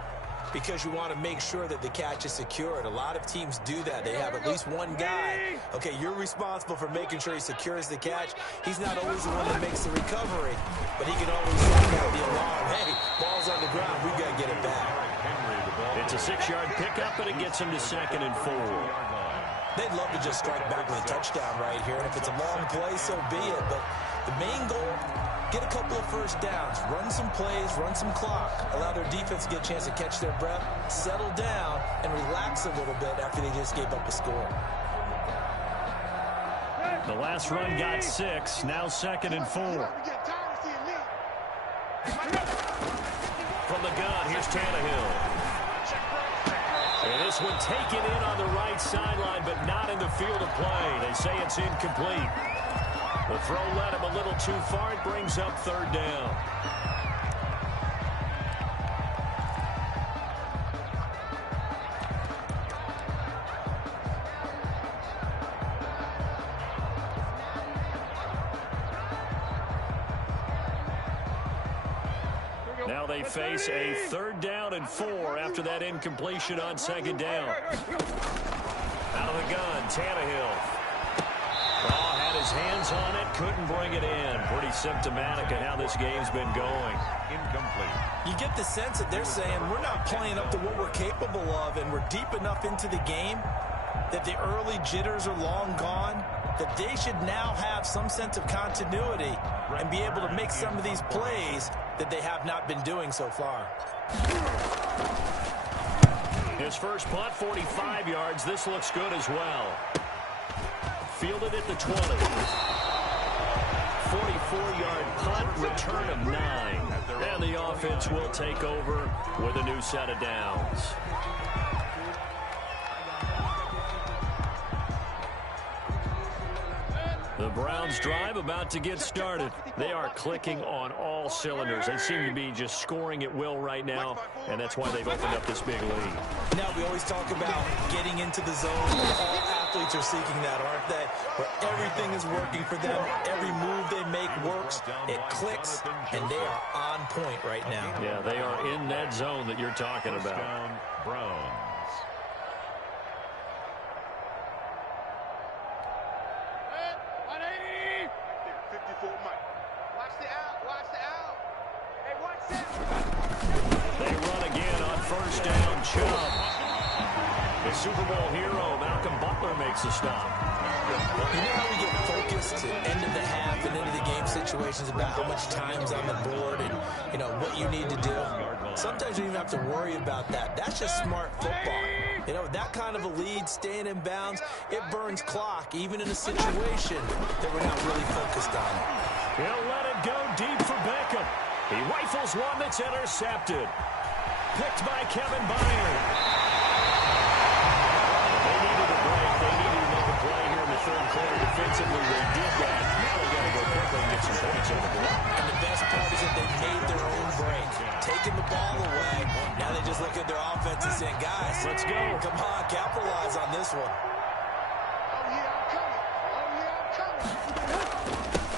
because you want to make sure that the catch is secured. A lot of teams do that. They have at least one guy. Okay, you're responsible for making sure he secures the catch. He's not always the one that makes the recovery, but he can always sound out the alarm. Hey, ball's on the ground. We've got to get it back. It's a 6-yard pickup, and it gets him to 2nd and 4. They'd love to just strike back with a touchdown right here. And if it's a long play, so be it. But the main goal, get a couple of first downs, run some plays, run some clock, allow their defense to get a chance to catch their breath, settle down, and relax a little bit after they just gave up a score. The last run got 6, now 2nd and 4. From the gun, here's Tannehill. And this one taken in on the right sideline, but not in the field of play. They say it's incomplete. The throw led him a little too far. It brings up third down. Now they face a 3rd down and 4 after that incompletion on 2nd down. Out of the gun, Tannehill. Oh, had his his hands on it, couldn't bring it in. Pretty symptomatic of how this game's been going. Incomplete. You get the sense that they're saying we're not playing up to what we're capable of, and we're deep enough into the game that the early jitters are long gone, that they should now have some sense of continuity and be able to make some of these plays that they have not been doing so far. His first punt, 45 yards. This looks good as well. Fielded at the 20. 44-yard punt, return of 9. And the offense will take over with a new set of downs. The Browns drive about to get started. They are clicking on all cylinders. They seem to be just scoring at will right now, and that's why they've opened up this big lead. Now, we always talk about getting into the zone. All athletes are seeking that, aren't they? Where everything is working for them. Every move they make works. It clicks, and they are on point right now. Yeah, they are in that zone that you're talking about. Down, Browns. They run again on first down. Chubb. The Super Bowl hero, Malcolm Butler, makes a stop. You know how we get focused at end of the half and into the game situations about how much time's on the board and, you know, what you need to do? Sometimes you don't even have to worry about that. That's just smart football. You know, that kind of a lead, staying in bounds, it burns clock, even in a situation that we're not really focused on. He'll let it go deep for Beckham. He rifles one that's intercepted. Picked by Kevin Byard. They needed a break. They needed another play here in the third quarter. Defensively, they did that. Now they got to go quickly and get some points on the board. And the best part is that they made their own break. Taking the ball away. Now they just look at their offense and saying, guys, let's go. Come on, capitalize on this one.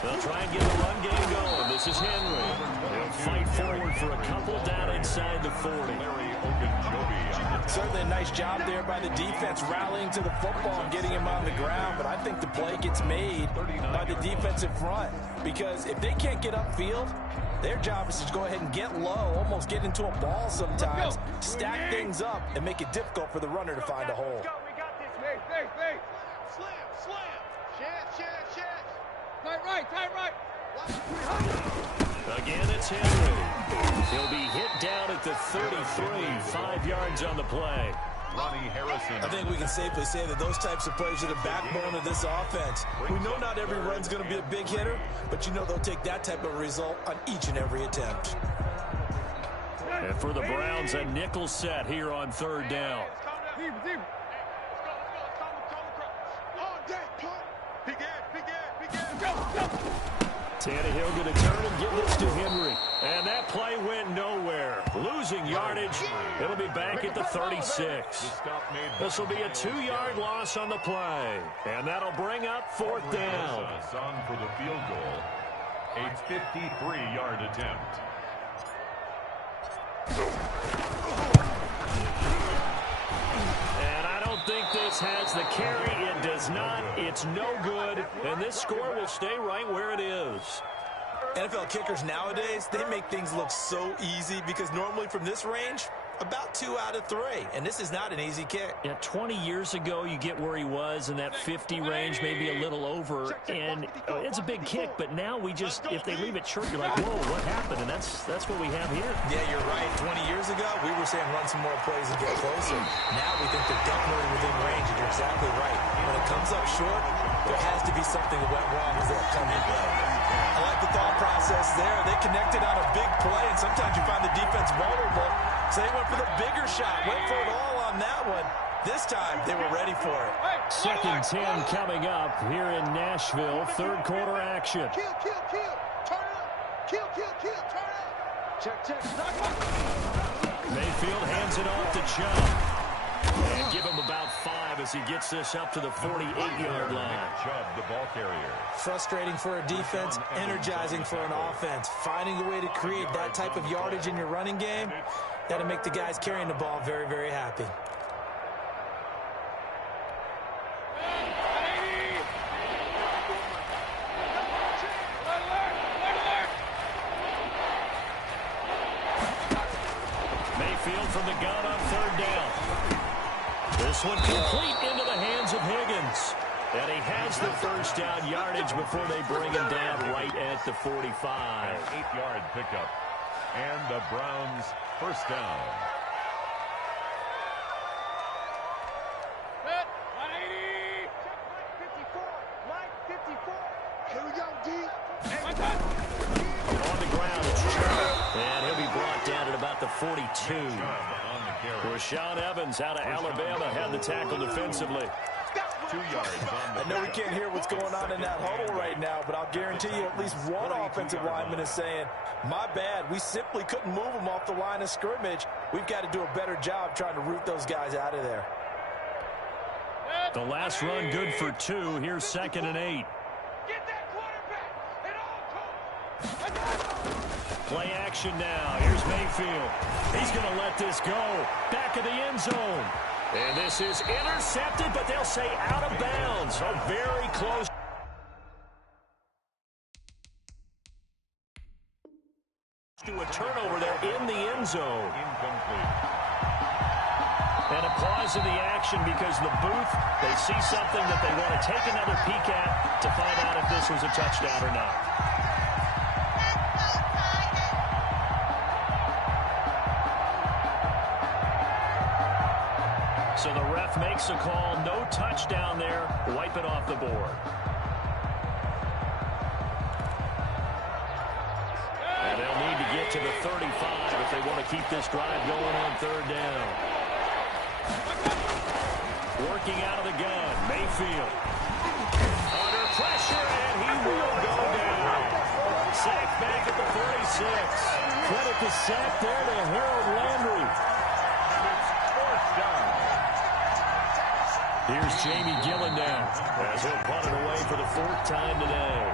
They'll try and get the run game going. This is Henry. They'll fight forward for a couple down inside the 40. Certainly a nice job there by the defense rallying to the football and getting him on the ground, but I think the play gets made by the defensive front because if they can't get upfield, their job is to go ahead and get low, almost get into a ball sometimes, stack things up, and make it difficult for the runner to find a hole. Tight right. Again, it's Henry. He'll be hit down at the 33, 5 yards on the play. Ronnie Harrison. I think we can safely say that those types of plays are the backbone of this offense. We know not every run's going to be a big hitter, but you know they'll take that type of result on each and every attempt. And for the Browns, a nickel set here on third down. Tannehill going to turn and give this to Henry. And that play went nowhere. Losing yardage. It'll be back at the 36. This will be a 2-yard loss on the play. And that'll bring up fourth down. On for the field goal. A 53-yard attempt. And I don't think this has the carry. It does not. It's no good. And this score will stay right where it is. NFL kickers nowadays, they make things look so easy because normally from this range, about 2 out of 3. And this is not an easy kick. Yeah, 20 years ago, you get where he was in that 50 range, maybe a little over. And it's a big kick, but now we just, if they leave it short, you're like, whoa, what happened? And that's what we have here. Yeah, you're right. 20 years ago, we were saying run some more plays and get closer. Now we think they're definitely within range, and you're exactly right. When it comes up short, there has to be something that went wrong as they'll come in play. I like the thought process there. They connected on a big play, and sometimes you find the defense vulnerable. So they went for the bigger shot, went for it all on that one. This time, they were ready for it. Second 10 coming up here in Nashville. Third quarter action. Kill. Turn it up. Kill. Turn it up. Check. Mayfield hands it off to Chubb. And give him about 5 as he gets this up to the 48-yard line. Chubb, the ball carrier. Frustrating for a defense, energizing for an offense. Finding a way to create that type of yardage in your running game, that'll make the guys carrying the ball very, very happy. field from the gun on third down. This one complete into the hands of Higgins. And he has the first down yardage before they bring him down right at the 45. An 8-yard pickup. And the Browns first down. Set. 180. Check 54. Line 54. Here we go, D. On the ground, it's Chubb. And he'll be brought down at about the 42. Rashaan Evans out of Alabama had the tackle defensively. 2 yards on the I know we can't hear what's going on in that huddle right now, but I'll guarantee you at least one offensive lineman is saying, my bad, we simply couldn't move them off the line of scrimmage. We've got to do a better job trying to root those guys out of there. The last run good for 2. Here's 2nd and 8. Get that quarterback at all costs. Play action now. Here's Mayfield. He's going to let this go. Back of the end zone. And this is intercepted, but they'll say out of bounds. So very close to a turnover there in the end zone. incomplete. And a pause in the action because the booth, they see something that they want to take another peek at to find out if this was a touchdown or not. So the ref makes a call, no touchdown there, wipe it off the board. And they'll need to get to the 35 if they want to keep this drive going on third down. Working out of the gun, Mayfield. Under pressure, and he will go down. Sacked back at the 46. Credit the sack there to Harold Landry. Here's Jamie Gillen now as he'll punt it away for the 4th time today.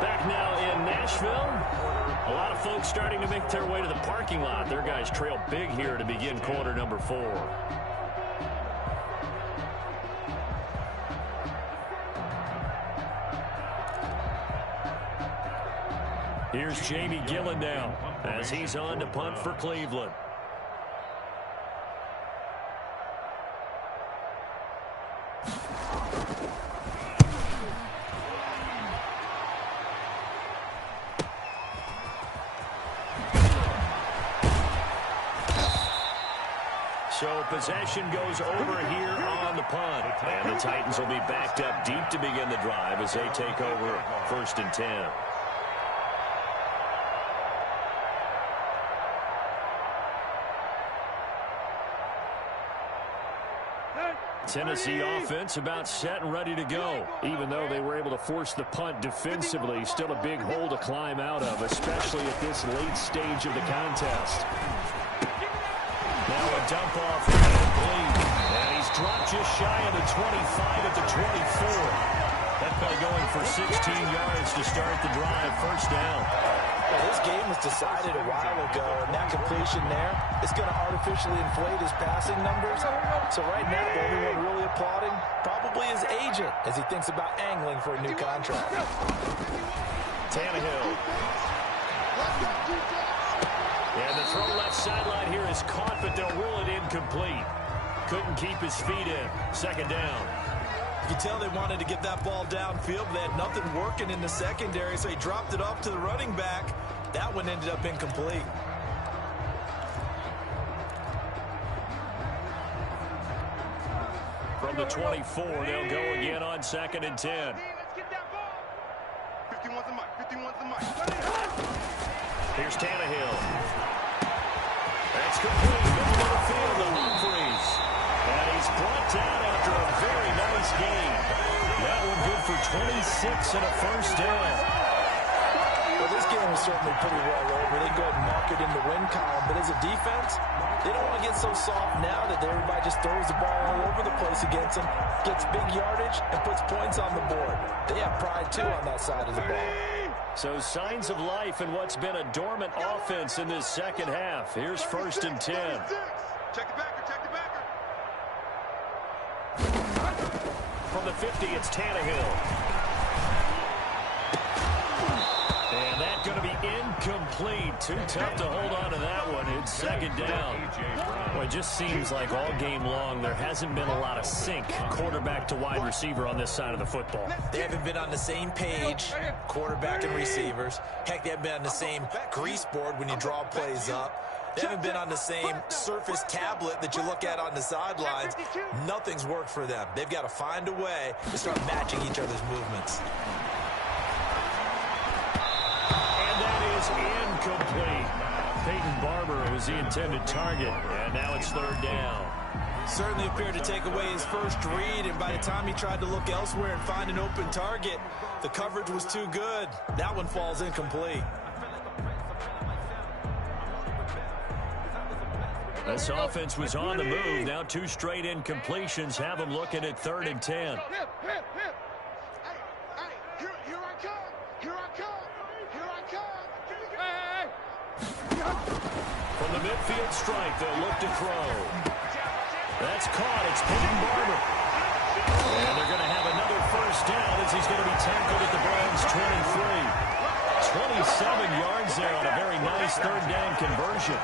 Back now in Nashville. A lot of folks starting to make their way to the parking lot. Their guys trail big here to begin quarter number 4. Here's Jamie Gillen now as he's on to punt for Cleveland. So possession goes over here on the punt. And the Titans will be backed up deep to begin the drive as they take over 1st and 10. Tennessee offense about set and ready to go. Even though they were able to force the punt defensively, still a big hole to climb out of, especially at this late stage of the contest. Now a dump off complete. And he's dropped just shy of the 25 at the 24. That play going for 16 yards to start the drive. First down. Well, this game was decided a while ago, and that completion there is going to artificially inflate his passing numbers. So right now, the only one really applauding probably his agent as he thinks about angling for a new contract. Tannehill. And the throw left sideline here is caught, but they'll rule it incomplete. Couldn't keep his feet in. 2nd down. You can tell they wanted to get that ball downfield, but they had nothing working in the secondary, so he dropped it off to the running back. That one ended up incomplete. From the 24, they'll go again on 2nd and 10. Let's get that ball. 51's the mic. 51's the mic. Here's Tannehill. That's complete. Middle of the field to Humphries. And he's brought down after a very nice game. That one good for 26 and a first down. Well, this game was certainly pretty well over. They go ahead and mark it in the win column. But as a defense, they don't want to get so soft now that everybody just throws the ball all over the place against them, gets big yardage, and puts points on the board. They have pride, too, on that side of the ball. So signs of life in what's been a dormant offense in this second half. Here's 1st and 10. Check the backer. Check the backer. From the 50, it's Tannehill. And that's going to be incomplete. Too tough to hold on to that one. It's second down. Well, it just seems like all game long there hasn't been a lot of sync quarterback to wide receiver on this side of the football. They haven't been on the same page, quarterback and receivers. Heck, they haven't been on the same grease board when you draw plays up. They haven't been on the same Surface tablet that you look at on the sidelines. Nothing's worked for them. They've got to find a way to start matching each other's movements. Incomplete. Peyton Barber was the intended target, and now it's third down. Certainly appeared to take away his first read, and by the time he tried to look elsewhere and find an open target, the coverage was too good. That one falls incomplete. This offense was on the move. Now 2 straight incompletions have them looking at 3rd and 10. From the midfield strike, they'll look to throw. That's caught. It's Peyton Barber. And they're going to have another first down as he's going to be tackled at the Browns' 23. 27 yards there on a very nice third down conversion.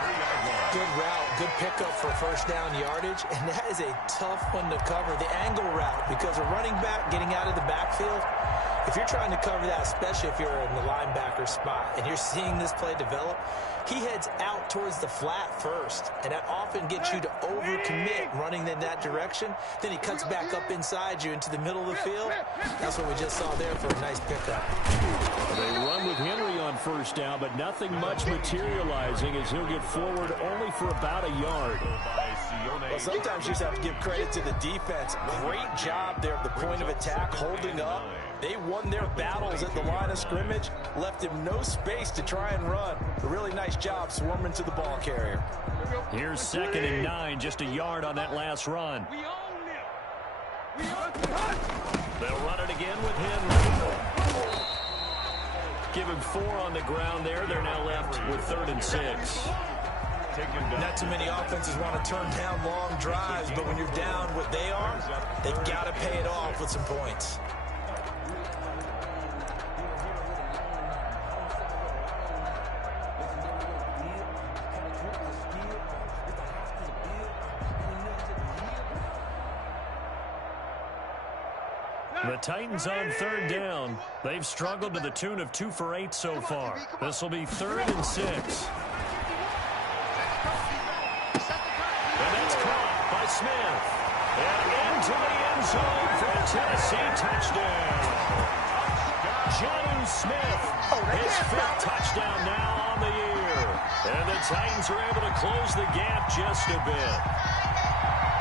Good route, good pickup for first down yardage, and that is a tough one to cover. The angle route, because a running back getting out of the backfield, if you're trying to cover that, especially if you're in the linebacker spot and you're seeing this play develop, he heads out towards the flat first, and that often gets you to overcommit running in that direction. Then he cuts back up inside you into the middle of the field. That's what we just saw there for a nice pickup. They run with Henry on first down, but nothing much materializing as he'll get forward only for about a yard. Well, sometimes you just have to give credit to the defense. Great job there at the point of attack, holding up. They won their battles at the line of scrimmage, left him no space to try and run. A really nice job swarming to the ball carrier. Here's 2nd and 9, just a yard on that last run. They'll run it again with Henry. Give him 4 on the ground there. They're now left with 3rd and 6. Not too many offenses want to turn down long drives, but when you're down what they are, they've got to pay it off with some points. The Titans on 3rd down. They've struggled to the tune of 2 for 8 so far. This will be 3rd and 6. And that's caught by Smith. And into the end zone for a Tennessee touchdown. Jonnu Smith, his 5th touchdown now on the year. And the Titans are able to close the gap just a bit.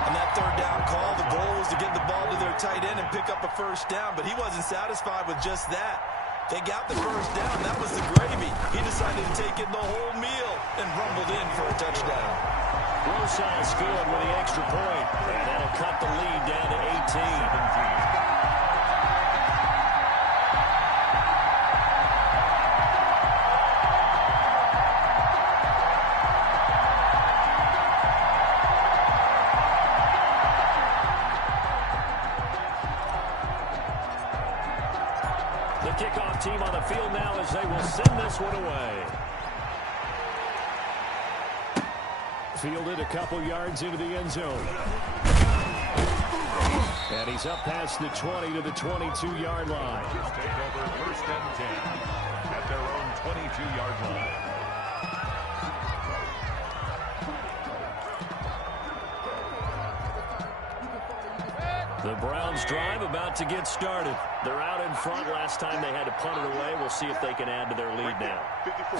On that 3rd down call, the goal was to get the ball to their tight end and pick up a first down, but he wasn't satisfied with just that. They got the first down. That was the gravy. He decided to take in the whole meal and rumbled in for a touchdown. Rosales good with the extra point, and that'll cut the lead down to 18. Kickoff team on the field now as they will send this one away. Fielded a couple yards into the end zone. And he's up past the 20 to the 22-yard line. Just take over 1st and 10 at their own 22-yard line. The Browns drive about to get started. They're out in front. Last time they had to punt it away. We'll see if they can add to their lead now.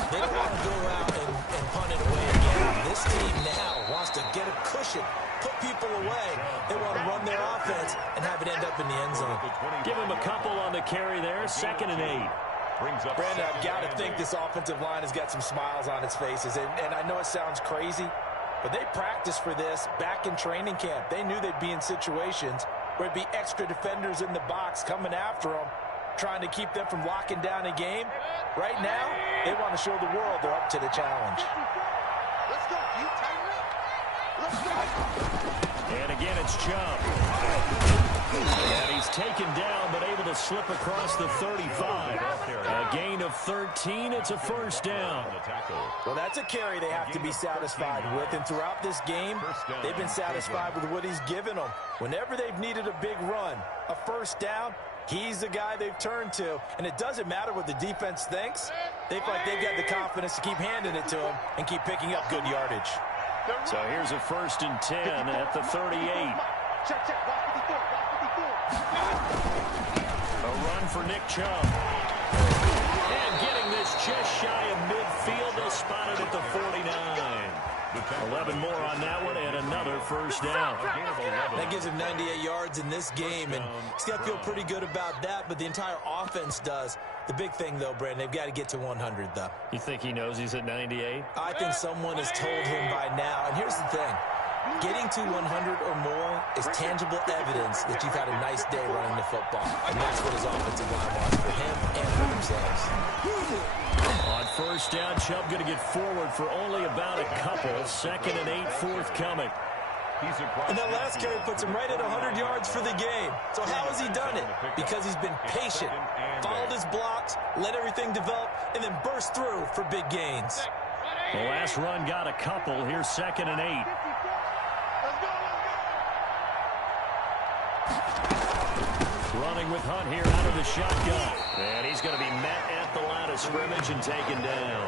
They don't want to go out and punt it away again. This team now wants to get a cushion, put people away. They want to run their offense and have it end up in the end zone. Give him a couple on the carry there. 2nd and 8. Brandon, I've got to think this offensive line has got some smiles on its faces. And I know it sounds crazy, but they practiced for this back in training camp. They knew they'd be in situations where it'd be extra defenders in the box coming after them, trying to keep them from locking down a game. Right now, they want to show the world they're up to the challenge. Let's go. You tighten up. Let's go. And again, it's Chubb. And he's taken down, but able to slip across the 35. A gain of 13. It's a first down. Well, that's a carry they have to be satisfied with. And throughout this game, they've been satisfied with what he's given them. Whenever they've needed a big run, a first down, he's the guy they've turned to. And it doesn't matter what the defense thinks. They feel like they've got the confidence to keep handing it to him and keep picking up good yardage. So here's a 1st and 10 at the 38. A run for Nick Chubb. And getting this just shy of midfield. They'll spot it at the 49. 11 more on that one and another first down. That gives him 98 yards in this game, and he's got to feel pretty good about that, but the entire offense does. The big thing, though, Brandon, they've got to get to 100, though. You think he knows he's at 98? I think someone has told him by now, and here's the thing. Getting to 100 or more is tangible evidence that you've had a nice day running the football, and that's what his offensive line wants for him and for themselves. On first down, Chubb going to get forward for only about a couple. 2nd and 8 forthcoming. And that last carry puts him right at 100 yards for the game. So how has he done it? Because he's been patient, followed his blocks, let everything develop, and then burst through for big gains. The last run got a couple. Here's 2nd and 8. Running with Hunt here out of the shotgun. And he's going to be met at the line of scrimmage and taken down.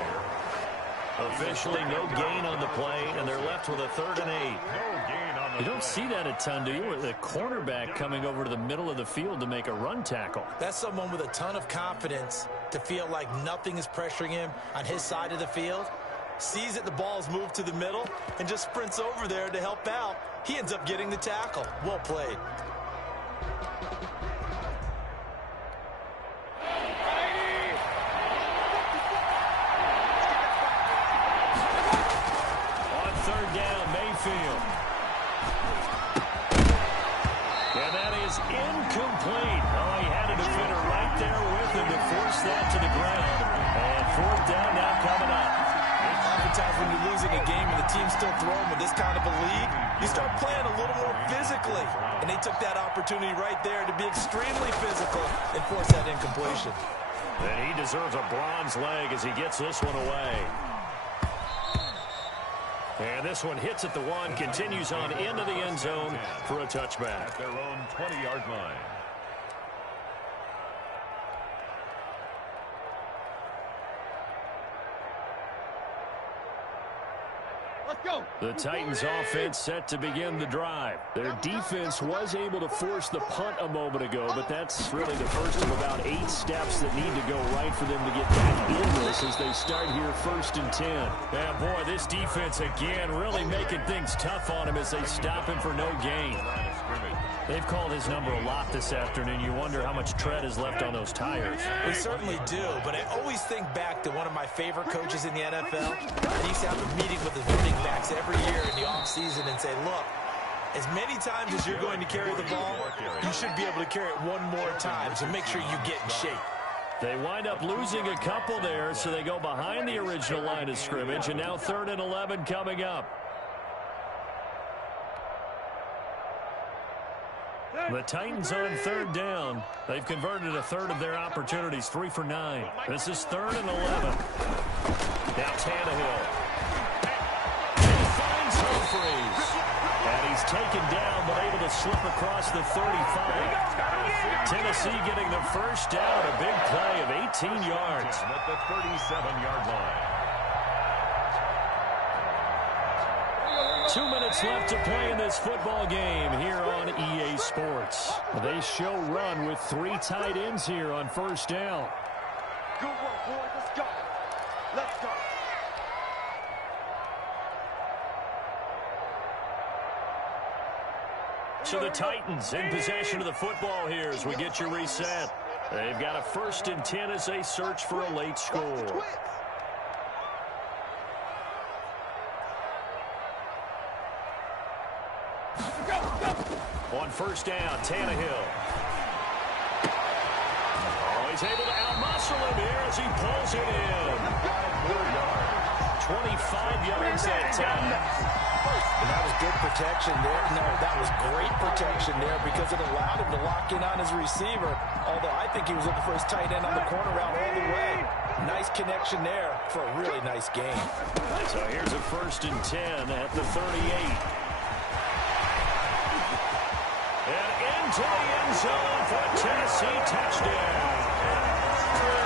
Officially no gain on the play, and they're left with a 3rd and 8. You don't see that a ton, do you? With a cornerback coming over to the middle of the field to make a run tackle. That's someone with a ton of confidence to feel like nothing is pressuring him on his side of the field. Sees that the ball's moved to the middle and just sprints over there to help out. He ends up getting the tackle. Well played. On 3rd down, Mayfield. And that is incomplete. Oh, he had a defender right there with him to force that to the ground. And 4th down now coming up. Oftentimes when you're losing a game and the team's still throwing with this kind of a lead, you start playing a little more physically. And they took that opportunity right there to be extremely physical and force that incompletion. And he deserves a bronze leg as he gets this one away. And this one hits at the 1, continues on into the end zone for a touchback. At their own 20-yard line. Let's go. The Titans offense set to begin the drive. Their defense was able to force the punt a moment ago, but that's really the first of about 8 steps that need to go right for them to get back in this as they start here 1st and 10. And boy, this defense again really making things tough on him as they stop him for no gain. They've called his number a lot this afternoon. You wonder how much tread is left on those tires. We certainly do, but I always think back to one of my favorite coaches in the NFL. He used to have a meeting with his running backs every year in the offseason and say, look, as many times as you're going to carry the ball, you should be able to carry it one more time, so make sure you get in shape. They wind up losing a couple there, so they go behind the original line of scrimmage, and now 3rd and 11 coming up. The Titans on 3rd down. They've converted a 1/3 of their opportunities, 3 for 9. This is 3rd and 11. Now Tannehill. He finds Humphries. And he's taken down, but able to slip across the 35. Tennessee getting the first down, a big play of 18 yards. At the 37-yard line. 2 minutes left to play in this football game here on EA Sports. They show run with 3 tight ends here on 1st down. Good work, boys. Let's go. Let's go. So the Titans in possession of the football here as we get you reset. They've got a 1st and 10 as they search for a late score. On 1st down, Tannehill. Oh, he's able to outmuscle him here as he pulls it in. 25 yards that time. And that was good protection there. No, that was great protection there because it allowed him to lock in on his receiver, although I think he was looking for his tight end on the corner route all the way. Nice connection there for a really nice game. So here's a 1st and 10 at the 38. And into the end zone for a Tennessee touchdown.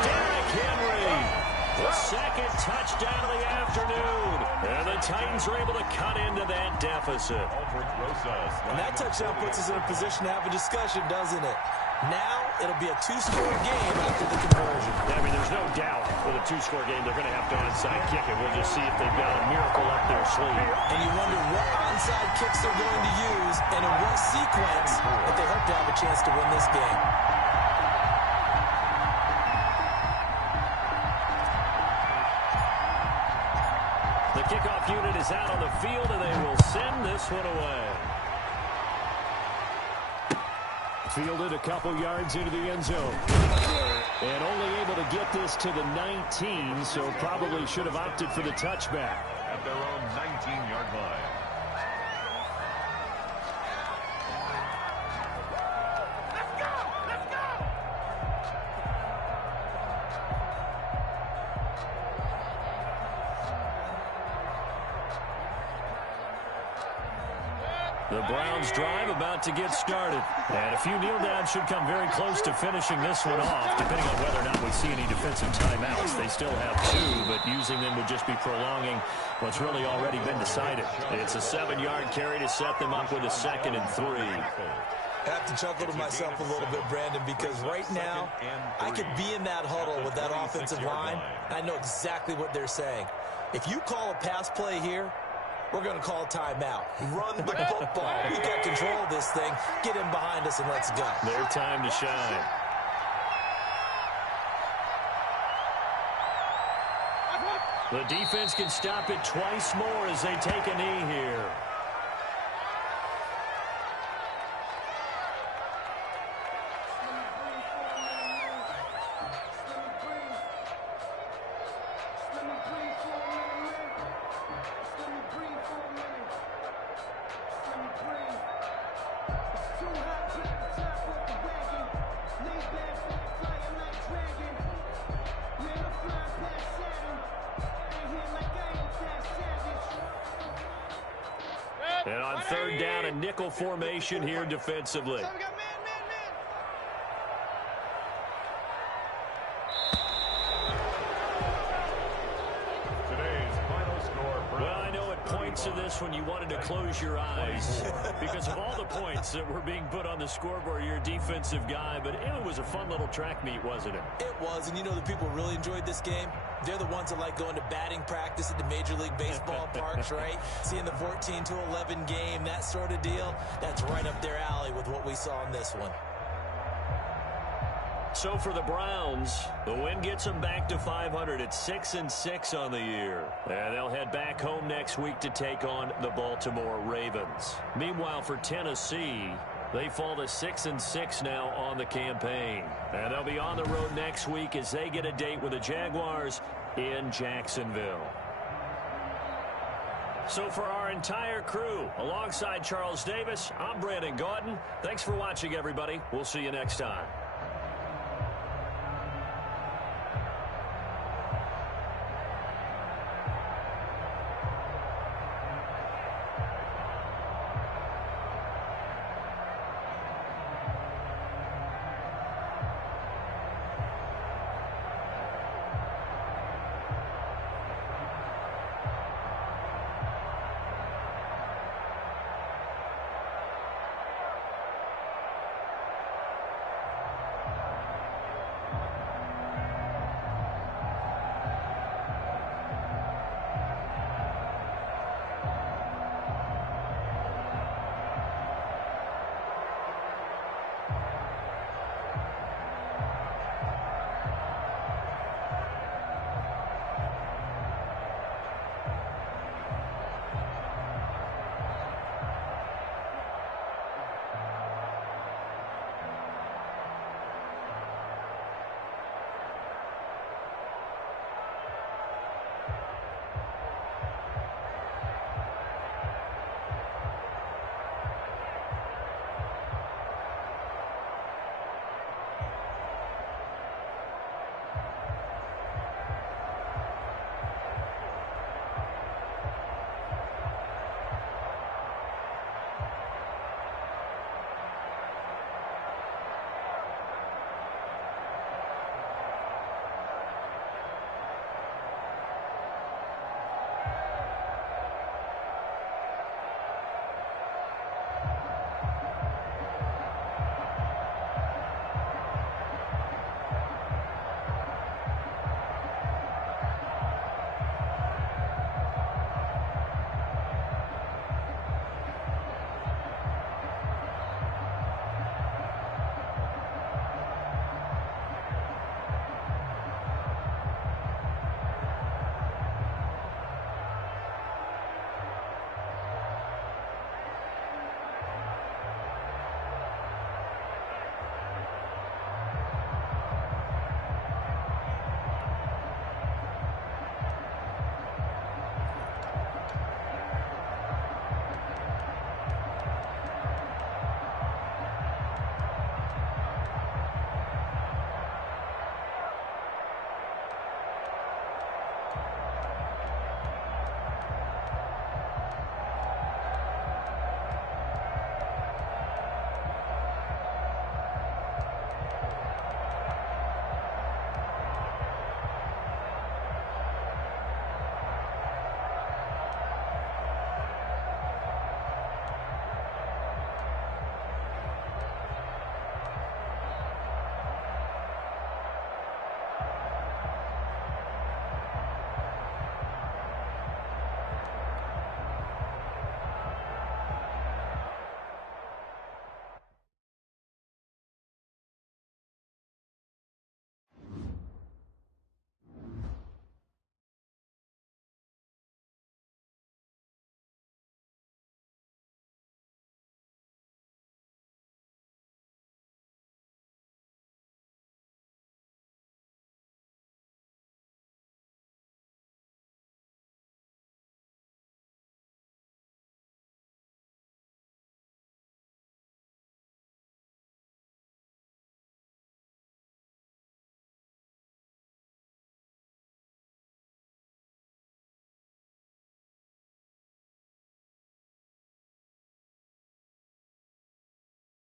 Derrick Henry, the 2nd touchdown of the afternoon. And the Titans are able to cut into that deficit. And that touchdown puts us in a position to have a discussion, doesn't it? Now it'll be a 2-score game after the conversion. I mean, there's no doubt with a 2-score game they're going to have to onside kick it. We'll just see if they've got a miracle up their sleeve. And you wonder what onside kicks they're going to use and in what sequence if they hope to have a chance to win this game. The kickoff unit is out on the field, and they will send this one away. Fielded a couple yards into the end zone. And only able to get this to the 19, so probably should have opted for the touchback. At their own 19-yard line. The Browns drive about to get started. And a few kneel downs should come very close to finishing this one off, depending on whether or not we see any defensive timeouts. They still have 2, but using them would just be prolonging what's really already been decided. It's a 7-yard carry to set them up with a 2nd and 3. I have to chuckle to myself a little bit, Brandon, because right now I could be in that huddle with that offensive line. I know exactly what they're saying. If you call a pass play here, we're going to call timeout. Run the football. We got control of this thing. Get him behind us and let's go. Their time to shine. The defense can stop it twice more as they take a knee here. And on 3rd down, a nickel formation here defensively. To this when you wanted to close your eyes because of all the points that were being put on the scoreboard. You're a defensive guy, but it was a fun little track meet, wasn't it? It was, and you know the people really enjoyed this game? They're the ones that like going to batting practice at the Major League Baseball parks, right? Seeing the 14-11 game, that sort of deal, that's right up their alley with what we saw in this one. So for the Browns, the win gets them back to 500 at 6-6 on the year. And they'll head back home next week to take on the Baltimore Ravens. Meanwhile, for Tennessee, they fall to 6-6 now on the campaign. And they'll be on the road next week as they get a date with the Jaguars in Jacksonville. So for our entire crew, alongside Charles Davis, I'm Brandon Gaudin. Thanks for watching, everybody. We'll see you next time.